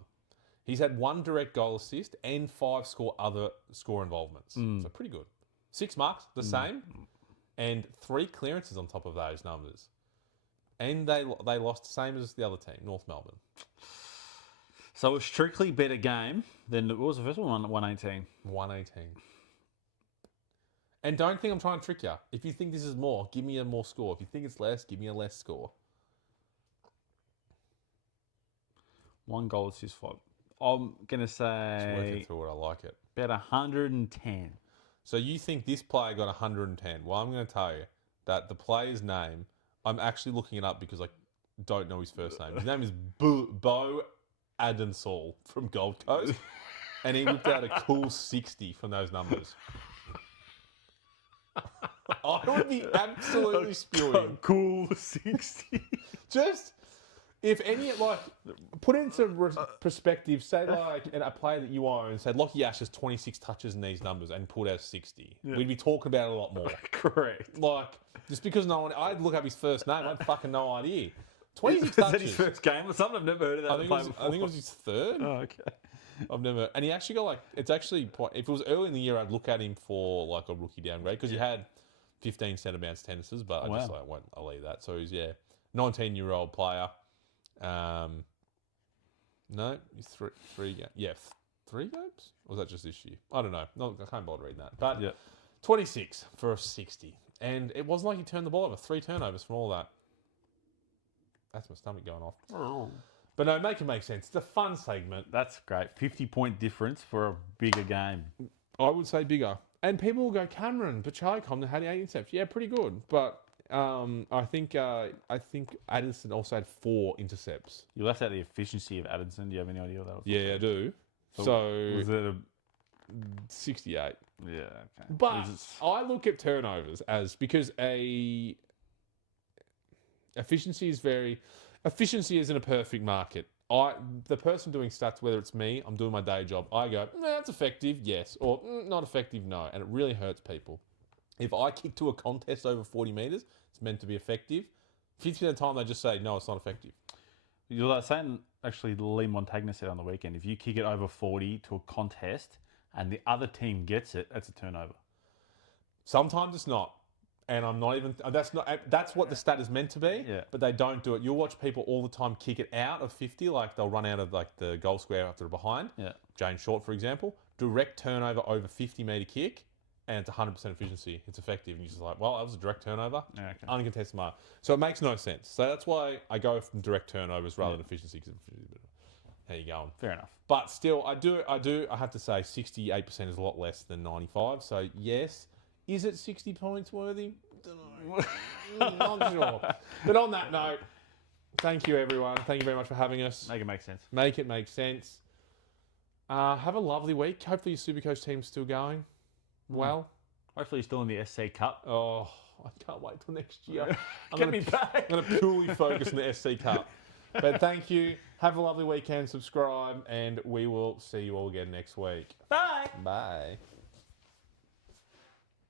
He's had 1 direct goal assist and 5 other score involvements. So pretty good. 6 marks, the same. And 3 clearances on top of those numbers. And they lost the same as the other team, North Melbourne. So a strictly better game than, what was the first one? 118. 118. And don't think I'm trying to trick you. If you think this is more, give me a more score. If you think it's less, give me a less score. 1 goal assist 5. I'm going to say... Just working through it, I like it. About 110. So you think this player got 110. Well, I'm going to tell you that the player's name... I'm actually looking it up because I don't know his first name. His name is Bo Adensall from Gold Coast. And he whipped out a cool 60 from those numbers. I would be absolutely spewing. Cool 60. Just, if any, like, put it into perspective, say, like, a player that you own, say, Lockie Ash has 26 touches in these numbers and pulled out 60. Yeah. We'd be talking about it a lot more. Correct. Like, just because no one, I'd look up his first name, I'd fucking no idea. 26 Is that touches. his first game or something? I've never heard of that. I think it was his third. Oh, okay. I've never, and he actually got like, it's actually, if it was early in the year, I'd look at him for like a rookie downgrade because he had 15 centre bounce tennises, but I just I'll leave that. So he's 19-year-old player. No, he's three games. Yeah, 3 games? Or was that just this year? I don't know. No, I can't bother reading that. But 26 for a 60, and it wasn't like he turned the ball over. 3 turnovers from all that. That's my stomach going off. Oh. But no, make it make sense. It's a fun segment. That's great. 50-point difference for a bigger game. I would say bigger. And people will go, Cameron, but Charlie Comden had 8 intercepts. Yeah, pretty good. But I think Addison also had 4 intercepts. You left out the efficiency of Addison. Do you have any idea what that was? Yeah, I do. So was it 68. Yeah, okay. But I look at turnovers as because efficiency isn't a perfect market. The person doing stats, whether it's me, I'm doing my day job, I go, that's effective, yes, or not effective, no. And it really hurts people. If I kick to a contest over 40 metres, it's meant to be effective. 50% of the time, they just say, no, it's not effective. You're like saying, actually, Lee Montagna said on the weekend, if you kick it over 40 to a contest and the other team gets it, that's a turnover. Sometimes it's not. And I'm not even, that's what the stat is meant to be, but they don't do it. You'll watch people all the time kick it out of 50, like they'll run out of like the goal square after they're behind. Yeah. Jane Short, for example, direct turnover over 50-metre kick, and it's 100% efficiency. It's effective. And you're just like, well, that was a direct turnover. Okay. Uncontested mark. So it makes no sense. So that's why I go from direct turnovers rather than efficiency. How you going? Fair enough. But still, I have to say 68% is a lot less than 95. So yes. Is it 60 points worthy? Don't know. Not sure. But on that note, thank you, everyone. Thank you very much for having us. Make it make sense. Make it make sense. Have a lovely week. Hopefully your Supercoach team's still going well. Hopefully you're still in the SC Cup. Oh, I can't wait till next year. Get me back. I'm going to purely focus on the SC Cup. But thank you. Have a lovely weekend. Subscribe, and we will see you all again next week. Bye. Bye.